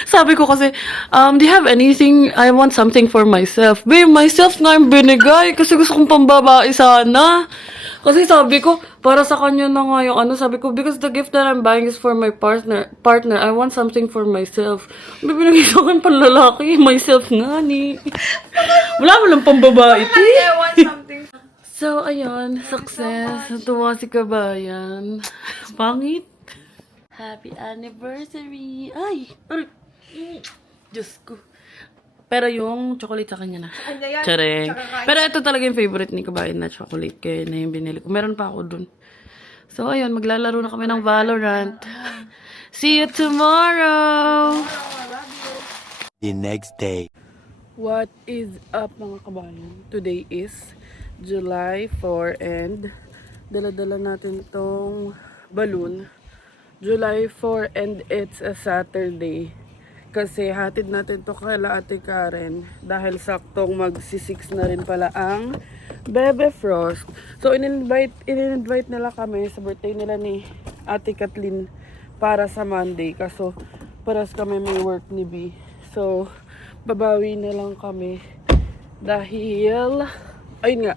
Sabi ko kasi, do you have anything? I want something for myself. Babe, myself nga yung binigay kasi gusto kong pambabae sana. Kasi sabi ko, para sa kanya na nga yung ano, sabi ko, because the gift that I'm buying is for my partner, I want something for myself. Bibinigay sa akin panlalaki, myself nga ni. Wala mo lang pambabae, ti. I want something. So, ayun, success. Natuwa si Kabayan. Pangit. Happy anniversary. Ay! Diyos ko. Pero yung chocolate sa kanya na. Kanya yan. Tsareng. Tsaka kain. Pero ito talaga yung favorite ni Kabayan na chocolate. Kaya na yung binili ko. Meron pa ako dun. So, ayun. Maglalaro na kami ng Valorant. See you tomorrow! The next day. What is up mga kabayan? Today is July 4 and dala-dala natin itong balloon. July 4 and it's a Saturday. Kasi hatid natin to kala Ate Karen dahil saktong magsi-6 na rin pala ang Bebe Frost. So in-invite nila kami sa birthday nila ni Ate Kathleen para sa Monday. Kaso paras kami may work ni B. So babawi na lang kami dahil ayun nga,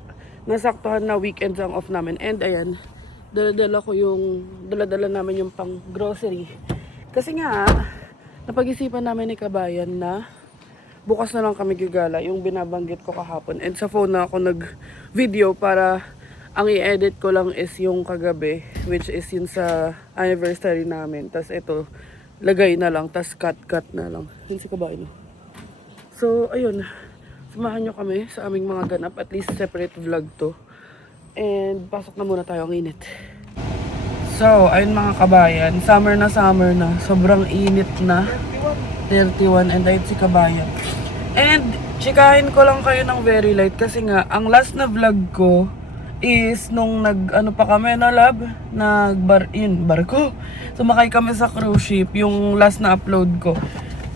nasaktuhan na weekends ang off namin. And ayan, dala-dala namin yung pang grocery. Kasi nga, napag-isipan namin ni Kabayan na bukas na lang kami gagala, yung binabanggit ko kahapon. And sa phone na ako nag-video para ang i-edit ko lang is yung kagabi, which is yun sa anniversary namin. Tas ito, lagay na lang, tas cut na lang. Yun si Kabayan. So, ayun. Samahan nyo kami sa aming mga ganap. At least separate vlog to. And pasok na muna tayo, ang init. So, ayun mga kabayan, summer na. Sobrang init na. 31 and ayun si Kabayan. And, chikahin ko lang kayo ng very light kasi nga, ang last na vlog ko is nung ano pa kami na lab, barko. Sumakay kami sa cruise ship, yung last na upload ko.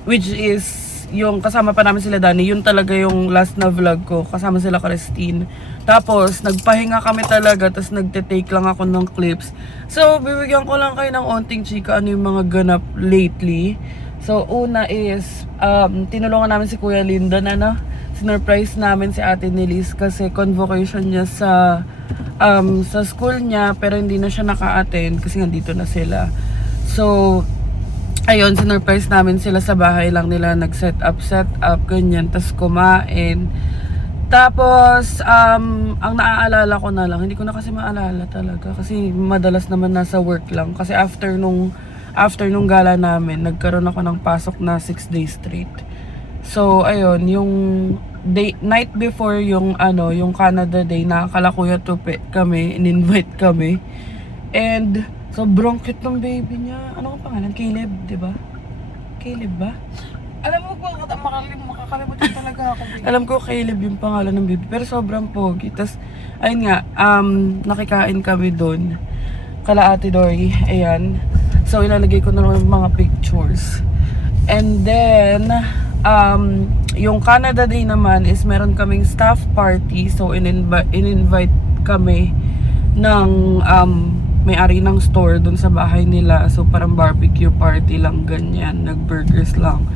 Which is, yung kasama pa namin sila Dani, yun talaga yung last na vlog ko. Kasama sila Christine. Tapos, nagpahinga kami talaga, tapos nagte-take lang ako ng clips. So, bibigyan ko lang kayo ng onting chika ano yung mga ganap lately. So, una is, tinulungan namin si Kuya Lyndon, sinurprise namin si Ate Nilis kasi convocation niya sa school niya, pero hindi na siya naka-attend kasi nandito na sila. So, ayun, sinurprise namin sila sa bahay lang nila, nag-set up, ganyan, tas kumain. Tapos, ang naaalala ko na lang, hindi ko na kasi maalala talaga, kasi madalas naman nasa work lang. Kasi after nung gala namin, nagkaroon ako ng pasok na 6 days straight. So, ayun, yung night before yung Canada Day, nakakala Kuya Tupi kami, in-invite kami. And, sobrang cute ng baby niya. Ano ang pangalan? Caleb, di ba? Caleb ba? Alam mo ba, makakalimutan Nakakalimutan talaga ako. Alam ko Caleb yung pangalan ng baby, pero sobrang pogi. Tapos, ayun nga, nakikain kami doon. Kala Ate Dory, ayan. So, ilalagay ko na lang yung mga pictures. And then, yung Canada Day naman is meron kaming staff party. So, in-invite kami ng may-ari ng store doon sa bahay nila. So, parang barbecue party lang, ganyan. Nag-burgers lang.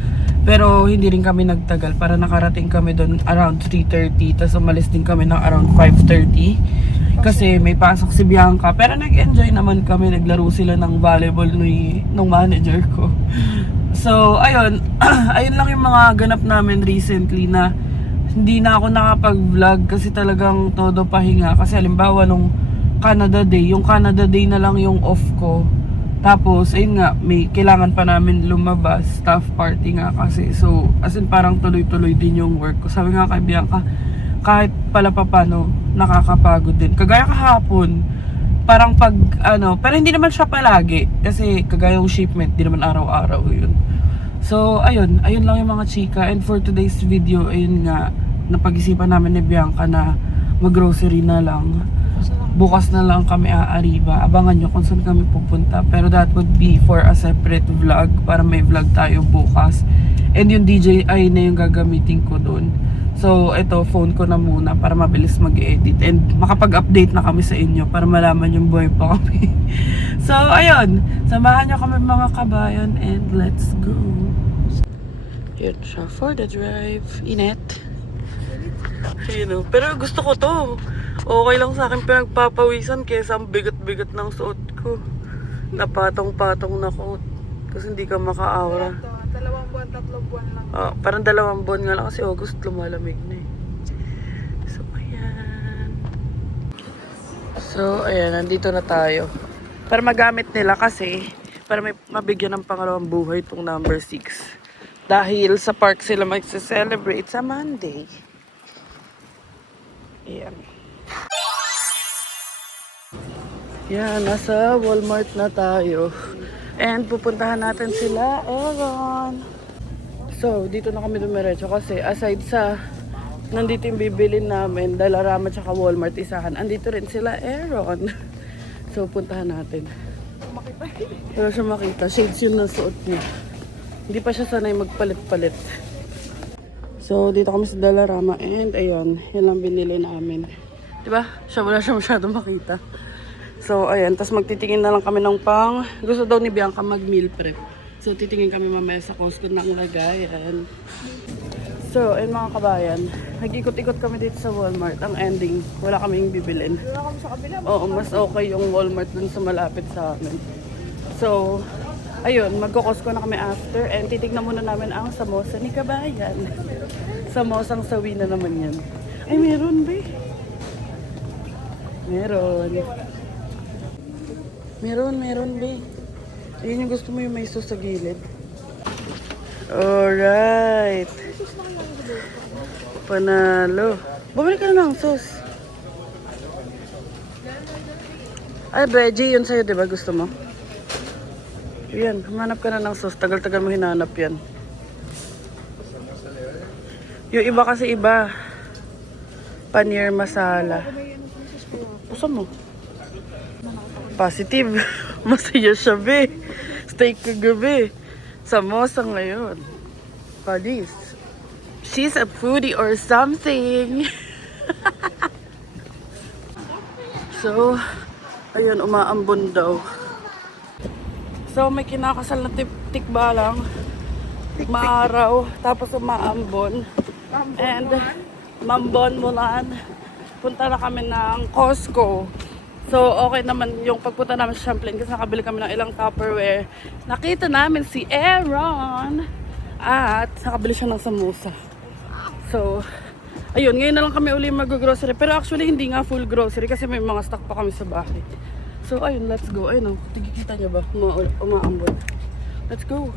Pero, hindi rin kami nagtagal. Para nakarating kami doon around 3:30. Tapos, umalis din kami ng around 5:30. Kasi may pasok si Bianca. Pero, nag-enjoy naman kami. Naglaro sila ng volleyball nung manager ko. So, ayun. Ayun lang yung mga ganap namin recently na hindi na ako nakapag-vlog kasi talagang todo pahinga. Kasi halimbawa nung Canada Day, yung Canada Day na lang yung off ko. Tapos, ayun nga, may kailangan pa namin lumabas, staff party nga kasi. So, as in parang tuloy-tuloy din yung work ko. Sabi nga kay Bianca, kahit pala papano, nakakapagod din. Kagaya kahapon, parang pero hindi naman siya palagi. Kasi kagaya yung shipment, di naman araw-araw yun. So, ayun lang yung mga chika. And for today's video, ayun nga, napag-isipan namin ni Bianca na mag-grocery na lang. Bukas na lang kami aariba. Abangan nyo kung saan kami pupunta. Pero that would be for a separate vlog. Para may vlog tayo bukas. And yung DJI na yung gagamitin ko doon. So, ito, phone ko na muna para mabilis mag-edit. And makapag-update na kami sa inyo para malaman yung buhay pa kami. So, ayun. Samahan nyo kami mga kabayan and let's go. Yun siya for the drive. Init. Ayun, pero gusto ko to. Okay lang sa akin pinagpapawisan kesa ang bigat-bigat ng suot ko. Napatong-patong na coat. Kasi hindi ka maka-aura. 2 buwan, 3 buwan lang. Parang 2 buwan nga lang kasi August lumalamig na eh. So, ayan. So, ayan. Nandito na tayo. Para magamit nila kasi para may mabigyan ng pangalawang buhay itong number 6. Dahil sa park sila magse-celebrate sa Monday. Ayan. Yan, nasa Walmart na tayo. And pupuntahan natin sila, Aaron. So, dito na kami dumiretso kasi aside sa nandito yung bibilin namin, Dalarama tsaka Walmart isahan, andito rin sila, Aaron. So, puntahan natin. Wala siya makita. Shades yun na suot niya. Hindi pa siya sanay magpalit-palit. So, dito kami sa Dalarama and ayun, yan lang binili namin. Diba? Wala siya masyado makita. So, ayan. Tapos magtitingin na lang kami ng gusto daw ni Bianca mag-meal prep. So, titingin kami mamaya sa Costco ng lagayan. So, ayun mga kabayan. Nag-ikot-ikot kami dito sa Walmart. Ang ending, wala kaming bibilin. Wala kami sa kabila. Oo, mas okay yung Walmart dun sa malapit sa amin. So, ayun. Magko-Costco na kami after. And titignan muna namin ang samosa ni Kabayan. Samosang sawi na naman yan. Ay, meron ba? Meron, be. Ayun yung gusto mo yung may sauce sa gilid. Alright. Panalo. Bumili ka na ng sauce. Ay, veggie yun sa'yo, diba? Gusto mo? Yan, humanap ka na ng sauce. Tagal-tagal mo hinanap yan. Yung iba kasi iba. Paneer masala. Pusa mo. Positive. Masaya siya, be. Steak kagabi. Samosa ngayon. Palis. She's a foodie or something. So, ayun, umaambon daw. So, may kinakasal na tikbalang. Maaraw. Tapos umaambon. And, mambon mulan. Punta na kami ng Costco. So, okay naman yung pagpunta namin sa Champlain kasi nakabili kami ng ilang Tupperware. Nakita namin si Aaron at nakabili siya ng samosa. So, ayun, ngayon na lang kami uli mag-grocery. Pero actually, hindi nga full grocery kasi may mga stock pa kami sa bahay. So, ayun, let's go. Ayun, tigikita niyo ba? Umaambon. Let's go.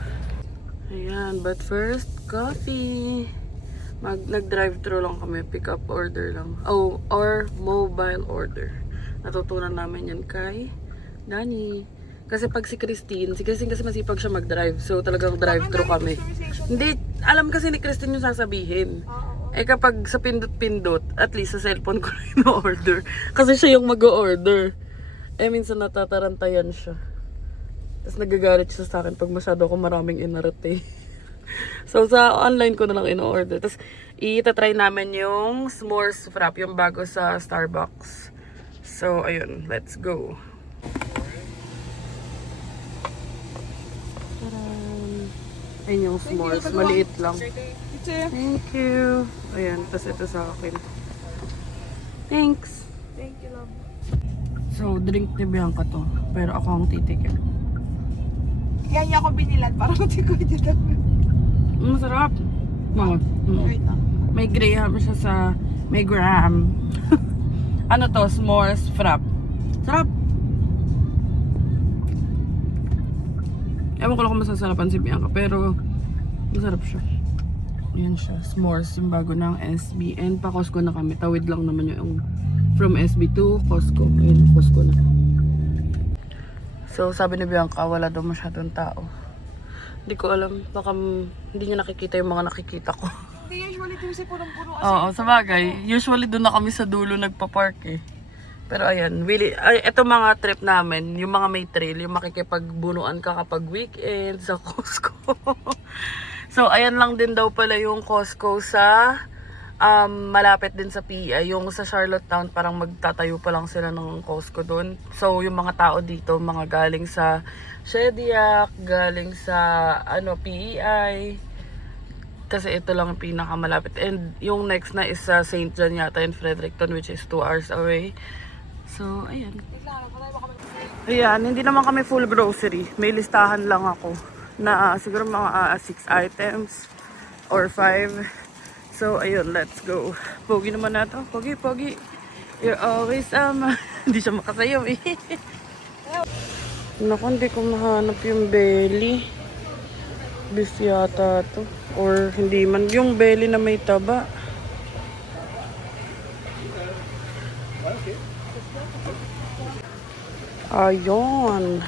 Ayan, but first, coffee. Nag-drive-thru lang kami. Pick up order lang. Oh, or mobile order. Natutunan namin yan kay Dani. Kasi pag si Christine kasi masipag siya mag-drive. So talagang drive-thru kami. Hindi, alam kasi ni Christine yung sasabihin. Eh kapag sa pindot-pindot, at least sa cellphone ko na yung order. Kasi siya yung mag-order. Eh minsan natatarantayan siya. Tapos nagagalit siya sa akin pag masyado ako maraming inarate. So sa online ko na lang in-order. Tapos itatry namin yung s'mores frap, yung bago sa Starbucks. So ayun, let's go. Taran! Ayun yung s'mores, maliit lang. Thank you. Ayan, tas ito sa akin. Thanks. Thank you, love. So, drink ni Bianca to. Pero ako ang titikin. Kaya niya ako binilan para hindi ko dito. Masarap. No. Wait lang. May graham siya sa... May graham. Ano to? S'mores frap. Sarap. Ewan ko lang kung masasarapan si Bianca. Pero, masarap siya. Yan siya, s'mores, yung bago ng SB. And pa Costco na kami. Tawid lang naman yung from SB to Costco. Ayun, Costco na. So, sabi ni Bianca, wala daw masyadong tao. Hindi ko alam. Baka hindi niya nakikita yung mga nakikita ko. Hindi usually dito si punong-puno kasi. Oo, sa bagay. Usually doon na kami sa dulo nagpa-park eh. Pero ayan, really, ito mga trip namin, yung mga may trail, yung makikipagbunuan ka kapag weekend sa Costco. So, ayan lang din daw pala yung Costco sa malapit din sa PI. Yung sa Charlottetown, parang magtatayo pa lang sila ng Costco doon. So, yung mga tao dito, mga galing sa Shediac, galing sa PEI. Kasi ito lang yung pinakamalapit. And yung next na is sa St. John yata in Fredericton, which is 2 hours away. So, ayan. Ayan, hindi naman kami full grocery. May listahan lang ako na siguro mga 6 items or 5. So, ayun, let's go. Pogi naman na to. Pogi, pogi. You're always hindi siya makasayaw eh. Naku, hindi ko mahanap yung belly. Beef yata to. Or hindi man. Yung belly na may taba. Ayun.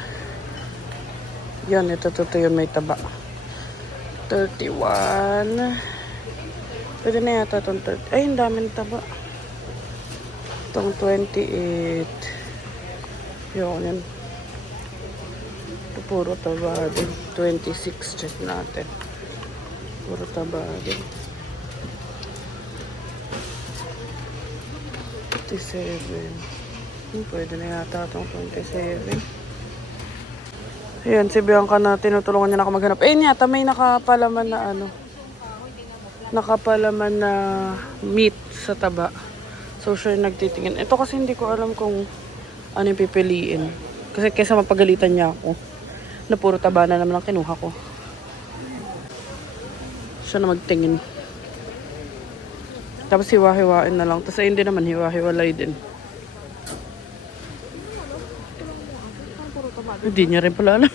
Yan, ito yun may taba. 31. Pwede na yata itong 30. Ay, ang daming taba. Itong 28. Yun, yan. Ito puro taba din. 26, check natin. Puro taba din. 57. Pwede na yata itong 27. Ayan, si Bianca na tinutulungan niya na ako maghanap. Eh, yata may nakapalaman na nakapalaman na meat sa taba. So, siya yung nagtitingin. Ito kasi hindi ko alam kung ano yung pipiliin. Kasi kesa mapagalitan niya ako, na puro taba na naman ang kinuha ko. Siya na magtingin. Tapos hiwa-hiwain na lang. Tapos hindi naman hiwa-hiwalay din. Hindi niya rin pala alam.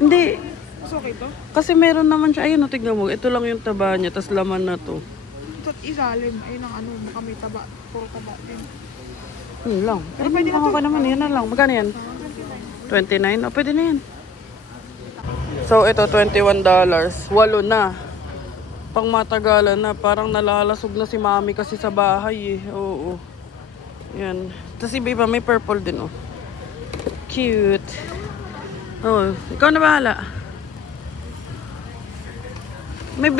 Hindi. Mas okay to? Kasi meron naman siya. Ayun, tignan mo. Ito lang yung taba niya. Tapos laman na to. Ito't isalim. Ayun ang baka may taba. Puro taba din. Yun lang. Pero pwede na to. ka naman. Yan na lang. Magkano yan? 29? O, pwede na yan. So, ito, $21. 8 na. Pang matagalan na. Parang nalalasog na si mami kasi sa bahay eh. Oo. Yan. Tapos iba may purple din oh. Cute. Oh, ikaw na bahala. May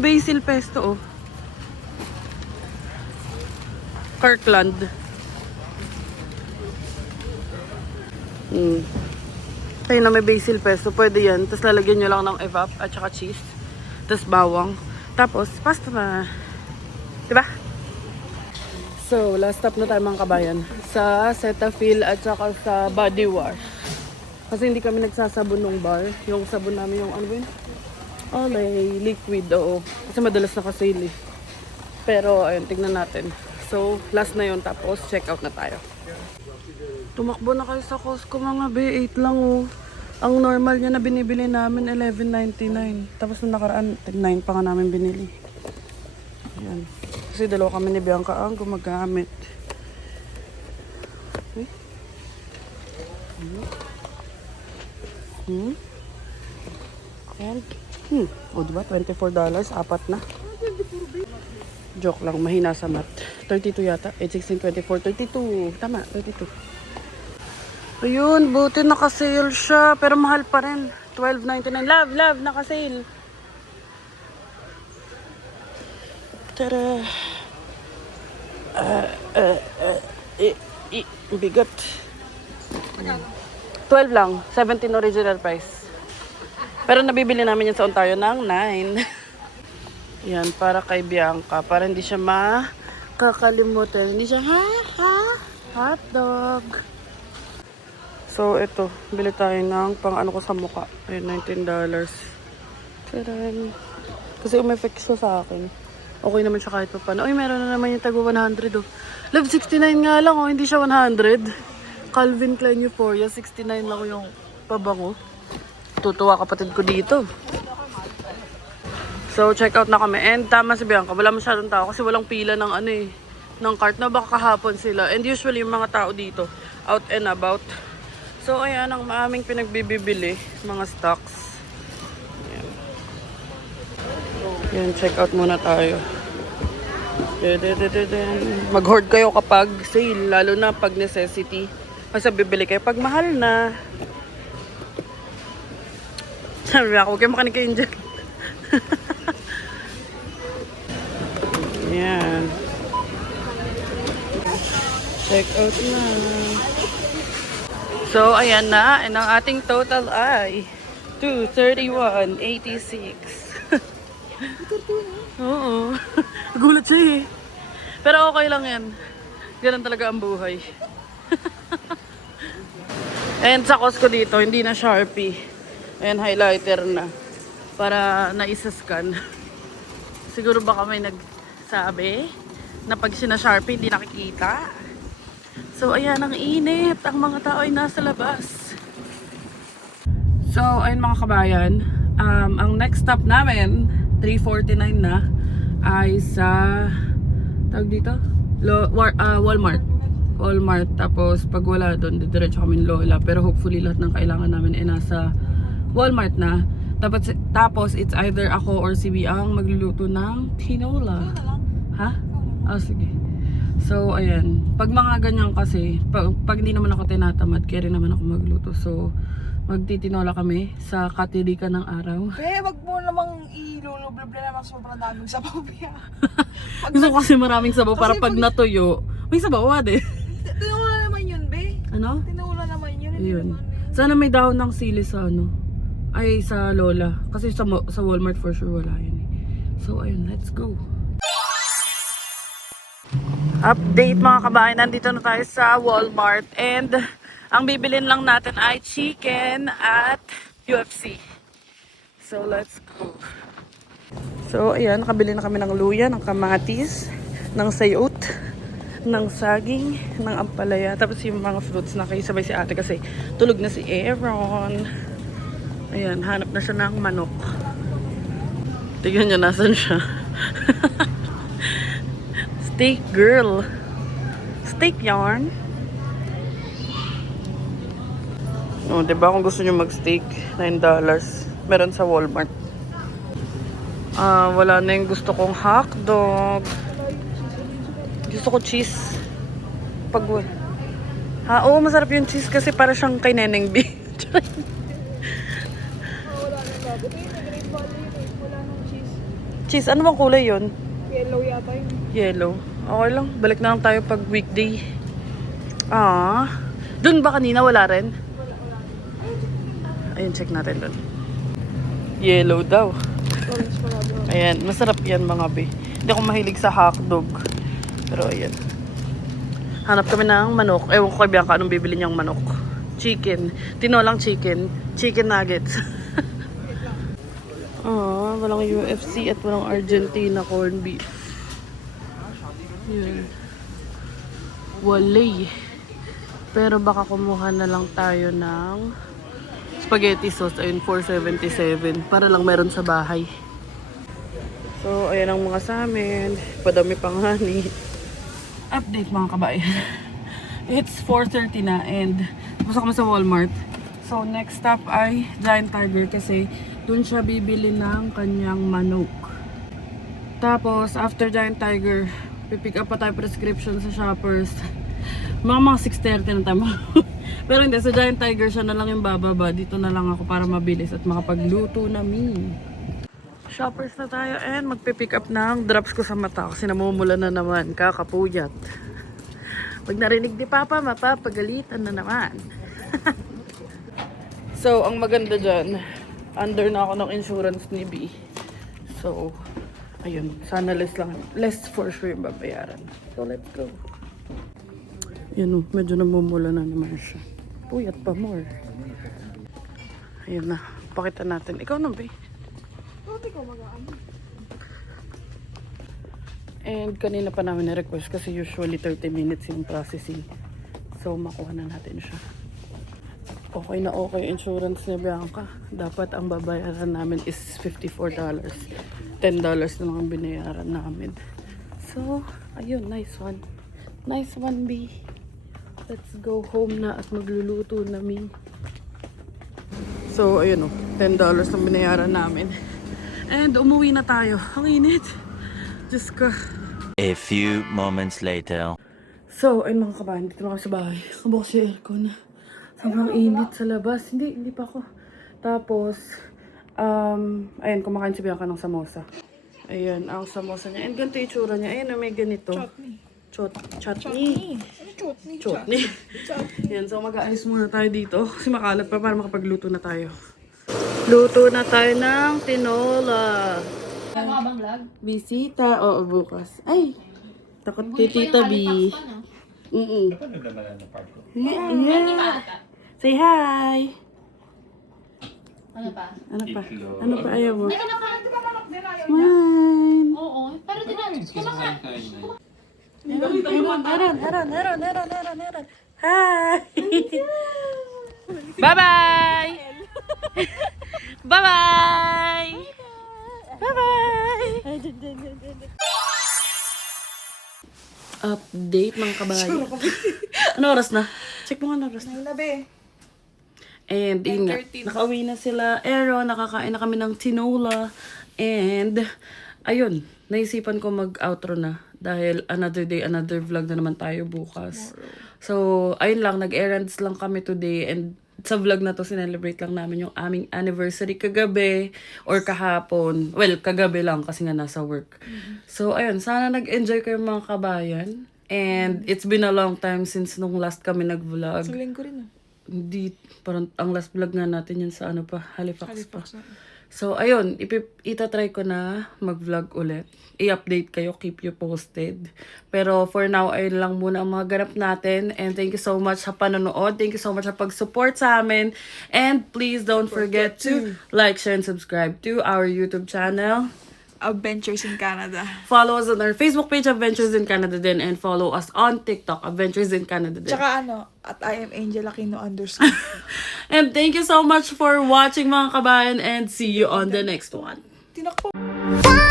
basil pesto oh. Kirkland. Ayun na may basil pesto. Pwede yan. Tapos lalagyan nyo lang ng evap at saka cheese. Tapos bawang. Tapos pasta na. Diba? So, last stop na tayo mga kabayan. Sa Cetaphil at saka sa body wash. Kasi hindi kami nagsasabon ng bar. Yung sabon namin yung ano ba yun? Olay, liquid, oo. Kasi madalas nakasale eh. Pero, ayun, tignan natin. So, last na yun. Tapos, check out na tayo. Tumakbo na kayo sa Costco mga B8 lang oh. Ang normal niya na binibili namin, $11.99. Tapos nung nakaraan, 9 pa nga namin binili. Ayan. Kasi dalawa kami ni Bianca ang gumagamit. Okay. Ayan. O diba? $24, apat na. Joke lang, mahina sa math. 32 yata. 8, 16, 24, 32. Tama, 32. Ayun, buti naka-sale siya. Pero mahal pa rin. $12.99. Love, naka-sale. Tara. Bigat. 12 lang. 17 original price. Pero nabibili namin yan sa Ontario ng 9. Yan, para kay Bianca. Para hindi siya makakalimutan. Hindi siya, hotdog. So, ito. Bili tayo ng pang ano ko sa mukha. Ayun, $19. Taran. Kasi umeffect siya sa akin. Okay naman siya kahit pa paano. Ay, meron na naman yung tago 100 oh. Love, 69 nga lang oh. Hindi siya 100. Calvin Klein Euphoria. 69 lang yung pabango. Tutuwa kapatid ko dito. So, check out na kami. And tama si Bianca. Wala masyadong tao kasi walang pila ng ano eh. Ng cart na baka kahapon sila. And usually yung mga tao dito out and about. So, ayan ang maaming pinagbibili. Mga stocks. Ayan. Ayan, check out muna tayo. Mag-hoard kayo kapag sale. Lalo na pag necessity. Kasi bibili kayo pag mahal na. Sabi ako, huwag kayo makinig kayo dyan. Ayan. Check out na. So, ayan na. And ang ating total ay $231.86. Oo. Gulat siya eh. Pero okay lang yan. Ganun talaga ang buhay. And sa Costco dito, hindi na Sharpie. And highlighter na. Para naisa-scan. Siguro baka may nagsabi na pag sina-Sharpie, hindi nakikita. So, ayan, ang init. Ang mga tao ay nasa labas. So, ayun mga kabayan. Ang next stop namin, 3:49 na, ay sa, tawag dito? Walmart. Walmart. Tapos, pag wala doon, didiretso kami ng Lola. Pero hopefully, lahat ng kailangan namin ay nasa Walmart na. Tapos, it's either ako or si Biang magluluto ng tinola. Ha? Oh, sige. So, ayan. Pag mga ganyan kasi, pag hindi naman ako tinatamad, kaya rin naman ako magluto. So, magtitinola kami sa katirikan ng araw. Wag mo namang ilulublob na naman sobrang daming sabaw. Gusto ko kasi maraming sabaw para pag natuyo, may sabaw din. Tinula naman yun, be. Ano? Tinula naman yun. Ayun. Sana may dahon ng sili sa ano. Ay, sa Lola. Kasi sa Walmart for sure wala yun. So, ayun. Let's go. Update mga kabayan, nandito na tayo sa Walmart and ang bibilin lang natin ay chicken at UFC. So let's go. So ayan, nakabili na kami ng luya, ng kamatis, ng sayot, ng saging, ng ampalaya. Tapos yung mga fruits na sabay si ate kasi tulog na si Aaron. Ayan, hanap na siya ng manok. Tignan niyo nasan siya. Steak girl. Steak yarn. Oh, diba kung gusto niyo mag-steak, $9. Meron sa Walmart. Wala na yung gusto kong hotdog. Gusto ko cheese. Oo, masarap yung cheese kasi para siyang kay Neneng B. Cheese, ano bang kulay yun? Yellow yata yun. Yellow. Okay lang. Balik na lang tayo pag weekday. Dun ba kanina? Wala rin? Ayun, check natin dun. Yellow daw. Ayan, masarap yan mga be. Hindi ako mahilig sa hotdog. Pero ayan. Hanap kami ng manok. Ewan ko kay Bianca anong bibili niyang manok. Chicken. Tinolang chicken. Chicken nuggets. Walang UFC at walang Argentina corned beef. Yun. Walay. Pero baka kumuha na lang tayo ng spaghetti sauce. Ayun, $4.77. Para lang meron sa bahay. So, ayan ang mga sa amin. Padami pang honey. Update mga kabayan. It's 4:30 na and tapos kami sa Walmart. So, next stop ay Giant Tiger kasi Doon siya bibili ng kanyang manok. Tapos, after Giant Tiger, pipick up pa tayo prescription sa Shoppers. Mga 6:30 na tayo. Pero hindi, sa Giant Tiger siya na lang yung bababa. Dito na lang ako para mabilis at makapagluto na Shoppers na tayo and magpipick up ng drops ko sa mata kasi namumula na naman, kakapuyat. Pag narinig ni Papa, mapapagalitan na naman. So, ang maganda dyan, under na ako ng insurance ni B. So, ayun, sana less for sure yung babayaran. So, let's go. Yan o, medyo namumula na naman siya. Puyat pa more. Ayun na, pakita natin. Ikaw na, babe. And kanina pa namin na-request kasi usually 30 minutes yung processing. So, makuha na natin siya. Okay na okay insurance ni Bianca. Dapat ang babayaran namin is $54. $10 na lang ang binayaran namin. So, ayun, nice one. Nice one, B. Let's go home na at magluluto na mi. So, ayun o. $10 ang binayaran namin. And umuwi na tayo. Ang init. Diyos ko. A few moments later. So, ayun mga kabahan. Dito na kami sa bahay. Kabukas yung aircon. Sobrang init sa labas. Hindi pa ako. Tapos, ayun, kumakain si Bianca ng samosa. Ayan, ang samosa niya. And ganito yung itsura niya. Ayan, may ganito. Chutney. Chutney. Yan, so mag-aalis muna tayo dito. Kasi makalat pa para makapagluto na tayo. Luto na tayo ng tinola. Ano ka bang vlog? Bisita. Oo, bukas. Ay, takot kay Tita B. Yeah. Say hi. Ano pa? Ano pa ayaw mo? Ay, kinakain. Di ba manok din ayaw niya? Mine. Oo. Pero kinakain. Heron. Hi. Bye-bye. Bye-bye. Bye-bye. Update mga kabayo. Ano oras na? Check mo nga ano oras na. Labi. And yun nga, nakauwi na sila. Aaron, nakakain na kami ng tinola. And, ayun, naisipan ko mag-outro na. Dahil another day, another vlog na naman tayo bukas. So, ayun lang, nag-errands lang kami today. And sa vlog na to, sinelebrate lang namin yung aming anniversary kagabi or kahapon. Well, kagabi lang kasi nga nasa work. So, ayun, sana nag-enjoy kayo mga kabayan. And it's been a long time since nung last kami nag-vlog. Sa linggo rin. Hindi, parang ang last vlog nga natin yun sa ano pa, Halifax pa. So, ayun, itatry ko na mag-vlog ulit. I-update kayo, keep you posted. Pero for now, ayun lang muna ang mga ganap natin. And thank you so much sa panonood. Thank you so much sa pag-support sa amin. And please don't forget to like, share, and subscribe to our YouTube channel. Adventures in Canada. Follow us on our Facebook page, Adventures in Canada din. And follow us on TikTok, Adventures in Canada din. Tsaka at I am Angel Aquino _ And thank you so much for watching mga kabayan and see you on the next one. Tinakbo. One